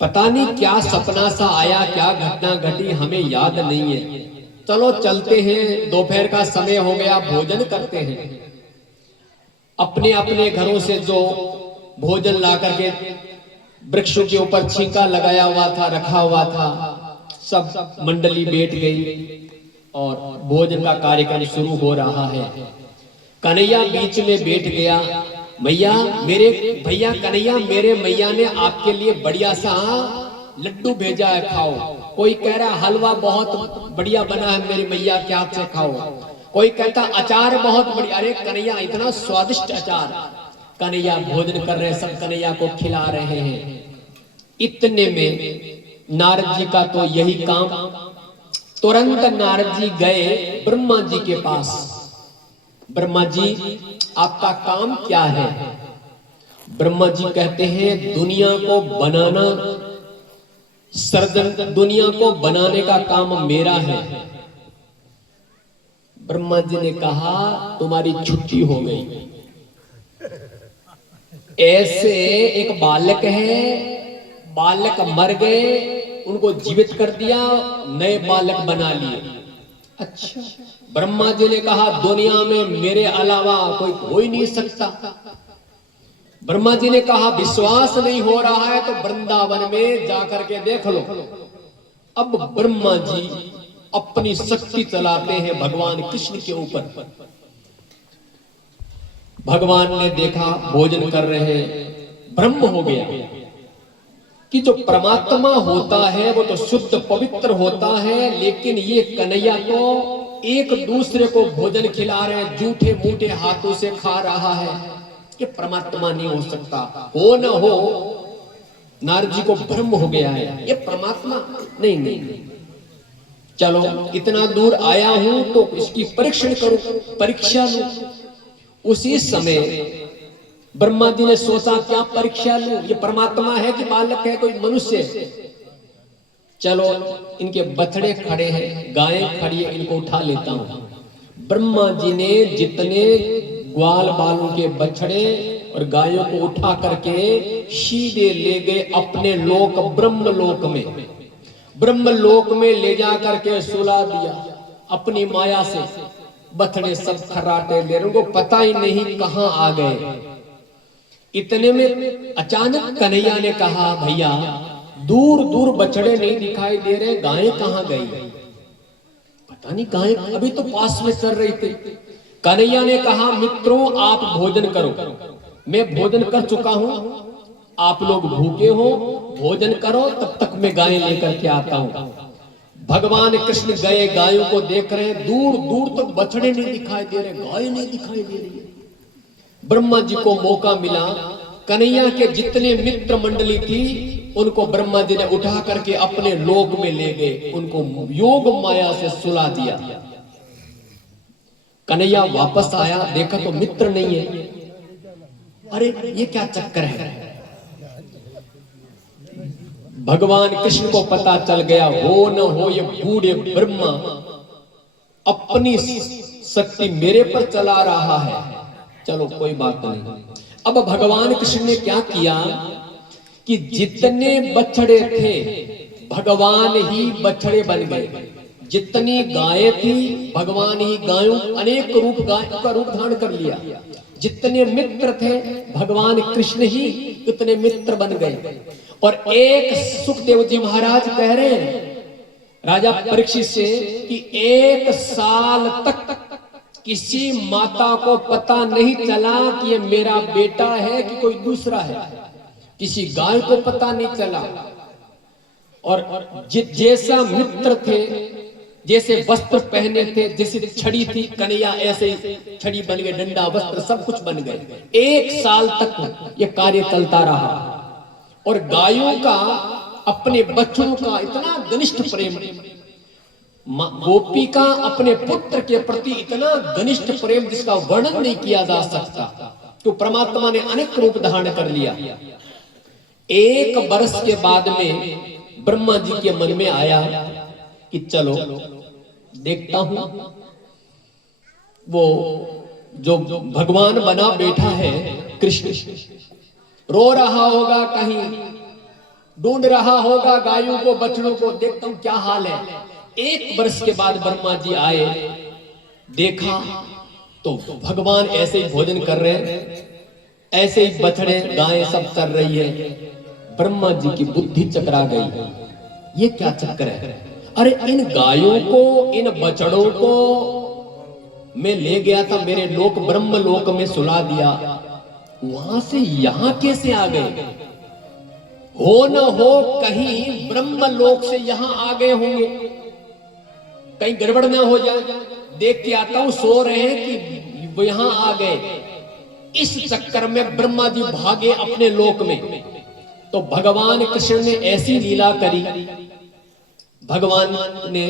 पता नहीं क्या सपना सा आया, क्या घटना घटी, हमें याद नहीं है, चलो चलते हैं, दोपहर का समय हो गया, भोजन करते हैं। अपने अपने घरों से जो भोजन ला करके वृक्षों के ऊपर छींका लगाया हुआ था, रखा हुआ था, सब मंडली बैठ गई और भोजन का कार्यक्रम शुरू हो रहा है। कन्हैया बीच में बैठ गया। मैया मेरे भैया कन्हैया, मेरे मैया ने आपके लिए बढ़िया सा लड्डू भेजा है खाओ, कोई कह रहा हलवा बहुत बढ़िया बना है मेरी मैया के हाथ से खाओ, कोई कहता अचार बहुत बढ़िया, अरे कन्हैया इतना स्वादिष्ट अचार। कन्हैया भोजन कर रहे हैं, सब कन्हैया को खिला रहे हैं। इतने में नारद जी का तो यही काम, तुरंत नारद जी गए ब्रह्मा जी के पास। ब्रह्मा जी आपका काम क्या है? ब्रह्मा जी कहते हैं दुनिया को बनाना, सर्जन, दुनिया को बनाने का काम मेरा है। ब्रह्मा जी ने कहा तुम्हारी छुट्टी हो गई। ऐसे एक बालक है, बालक मर गए, उनको जीवित कर दिया, नए बालक बना लिए। अच्छा, ब्रह्मा जी ने कहा दुनिया में मेरे अलावा कोई हो ही नहीं सकता। ब्रह्मा जी ने कहा विश्वास नहीं हो रहा है तो वृंदावन में जाकर के देख लो। अब ब्रह्मा जी अपनी शक्ति चलाते हैं भगवान कृष्ण के ऊपर। भगवान ने देखा भोजन कर रहे हैं, ब्रह्म हो गया कि जो परमात्मा होता है वो तो शुद्ध पवित्र होता है, लेकिन ये कन्हैया तो एक दूसरे को भोजन खिला रहे हैं, जूठे मूठे हाथों से खा रहा है। ये परमात्मा नहीं हो सकता, हो न हो। नारद जी को भ्रम हो गया है, ये परमात्मा नहीं। नहीं, चलो इतना दूर आया हूं तो इसकी परीक्षण करूं, परीक्षा लूं। उसी समय ब्रह्मा जी ने सोचा क्या परीक्षा लूं, ये परमात्मा है कि बालक है, कोई मनुष्य है। चलो इनके बछड़े खड़े हैं, गायें खड़ी है, इनको उठा लेता हूं। ब्रह्मा जी ने जितने ग्वाल बालों के बछड़े और गायों को उठा करके सीधे ले गए अपने लोक ब्रह्मलोक में। ब्रह्मलोक में ले जा करके सुला दिया अपनी माया से। बछड़े सब खर्राटे ले रहे, उनको पता ही नहीं कहां आ गए। इतने में अचानक कन्हैया ने कहा भैया दूर दूर बछड़े नहीं दिखाई दे रहे, गायें कहां गई? पता नहीं, गायें अभी तो पास में चल रही थी। कन्हैया ने कहा मित्रों आप भोजन करो, मैं भोजन कर चुका हूं, आप लोग भूखे हो, भोजन करो, तब तक मैं गायें लेकर के आता हूं। भगवान कृष्ण गए, गायों को देख रहे हैं, दूर दूर तक बछड़े नहीं दिखाई दे रहे, गाय नहीं दिखाई दे रही। ब्रह्मा जी को मौका मिला, कन्हैया के जितने मित्र मंडली थी उनको ब्रह्मा जी ने उठा करके अपने लोक में ले गए, उनको योग माया से सुला दिया। कन्हैया वापस आया, देखा तो मित्र नहीं है। अरे ये क्या चक्कर है? भगवान कृष्ण को पता चल गया, हो न हो ये बूढ़े ब्रह्मा अपनी शक्ति मेरे पर चला रहा है। चलो कोई बात नहीं। अब भगवान कृष्ण ने क्या किया कि जितने बछड़े थे भगवान ही बछड़े बन गए, जितनी गायें थी भगवान ही गायों, अनेक रूप गायों का रूप धारण कर लिया। जितने मित्र थे भगवान कृष्ण ही उतने मित्र बन गए। और एक सुखदेव जी महाराज कह रहे हैं राजा परीक्षित से कि 1 साल तक किसी माता को पता नहीं चला कि ये मेरा बेटा है कि कोई दूसरा है, किसी गाय को पता नहीं चला। और जैसा मित्र थे, जैसे वस्त्र पहने थे, जैसे छड़ी थी, कन्हैया ऐसे छड़ी बन गए, डंडा वस्त्र सब कुछ बन गए। 1 साल तक ये कार्य चलता रहा। और गायों का अपने बच्चों का इतना घनिष्ठ प्रेम, गोपी का अपने पुत्र के प्रति इतना घनिष्ठ प्रेम जिसका वर्णन नहीं किया जा सकता। तो परमात्मा ने अनेक रूप धारण कर लिया। 1 वर्ष के बाद में ब्रह्मा जी के मन में आया कि चलो देखता हूं वो जो भगवान बना बैठा है कृष्ण, रो रहा होगा, कहीं ढूंढ रहा होगा गायों को, बछड़ों को, देखता हूं क्या हाल है। 1 वर्ष के बाद ब्रह्मा जी आए, देखा तो भगवान ऐसे ही भोजन कर रहे हैं, ऐसे ही बछड़े गायें सब चल रही है। ब्रह्मा जी की बुद्धि चकरा गई, ये क्या चक्कर है? अरे इन गायों को, इन बछड़ों को मैं ले गया था मेरे लोक ब्रह्म लोक में सुला दिया, वहां से यहां कैसे आ गए? हो न हो कहीं ब्रह्म लोक से यहां आ गए होंगे, कहीं गड़बड़ ना हो जाए। देख के आता हूं सो रहे हैं कि वो यहां आ गए। इस चक्कर में ब्रह्मा जी भागे अपने लोक में। तो भगवान कृष्ण ने ऐसी लीला करी, भगवान ने,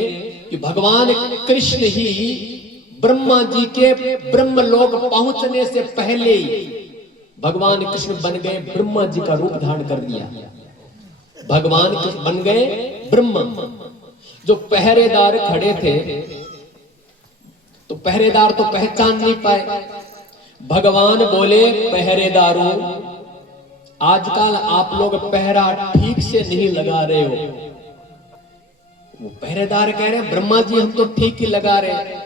कि भगवान कृष्ण ही ब्रह्मा जी के ब्रह्मलोक पहुंचने से पहले ही भगवान कृष्ण बन गए, ब्रह्मा जी का रूप धारण कर दिया। भगवान कृष्ण बन गए ब्रह्मा। जो पहरेदार खड़े थे तो पहरेदार तो पहचान नहीं पाए। भगवान बोले, पहरेदारों, आजकल आप लोग पहरा ठीक से नहीं लगा रहे हो। वो पहरेदार कह रहे हैं, ब्रह्मा जी हम तो ठीक ही लगा रहे हैं।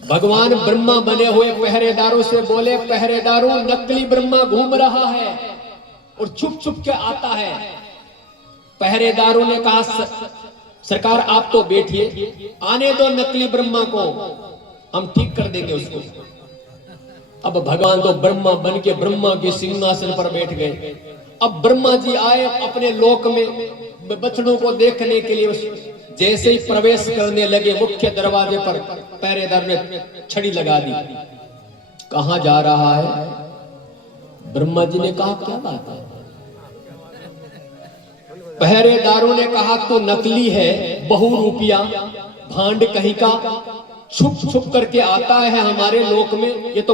भगवान ब्रह्मा बने हुए पहरेदारों से बोले, पहरेदारों, नकली ब्रह्मा घूम रहा है और छुप छुप के आता है। पहरेदारों ने कहा, सरकार आप तो बैठिए, आने दो नकली ब्रह्मा को, हम ठीक कर देंगे उसको। अब भगवान तो ब्रह्मा बन के ब्रह्मा के सिंहासन पर बैठ गए। अब ब्रह्मा जी आए अपने लोक में बछड़ों को देखने के लिए। जैसे ही प्रवेश करने लगे मुख्य दरवाजे पर पहरेदार ने छड़ी लगा दी। कहां जा रहा है? ब्रह्मा जी ने कहा, क्या बात है? पहरेदारों ने कहा, तो नकली है, बहुरूपिया, भांड कहीं का, छुप छुप करके आता है हमारे लोक में, ये तो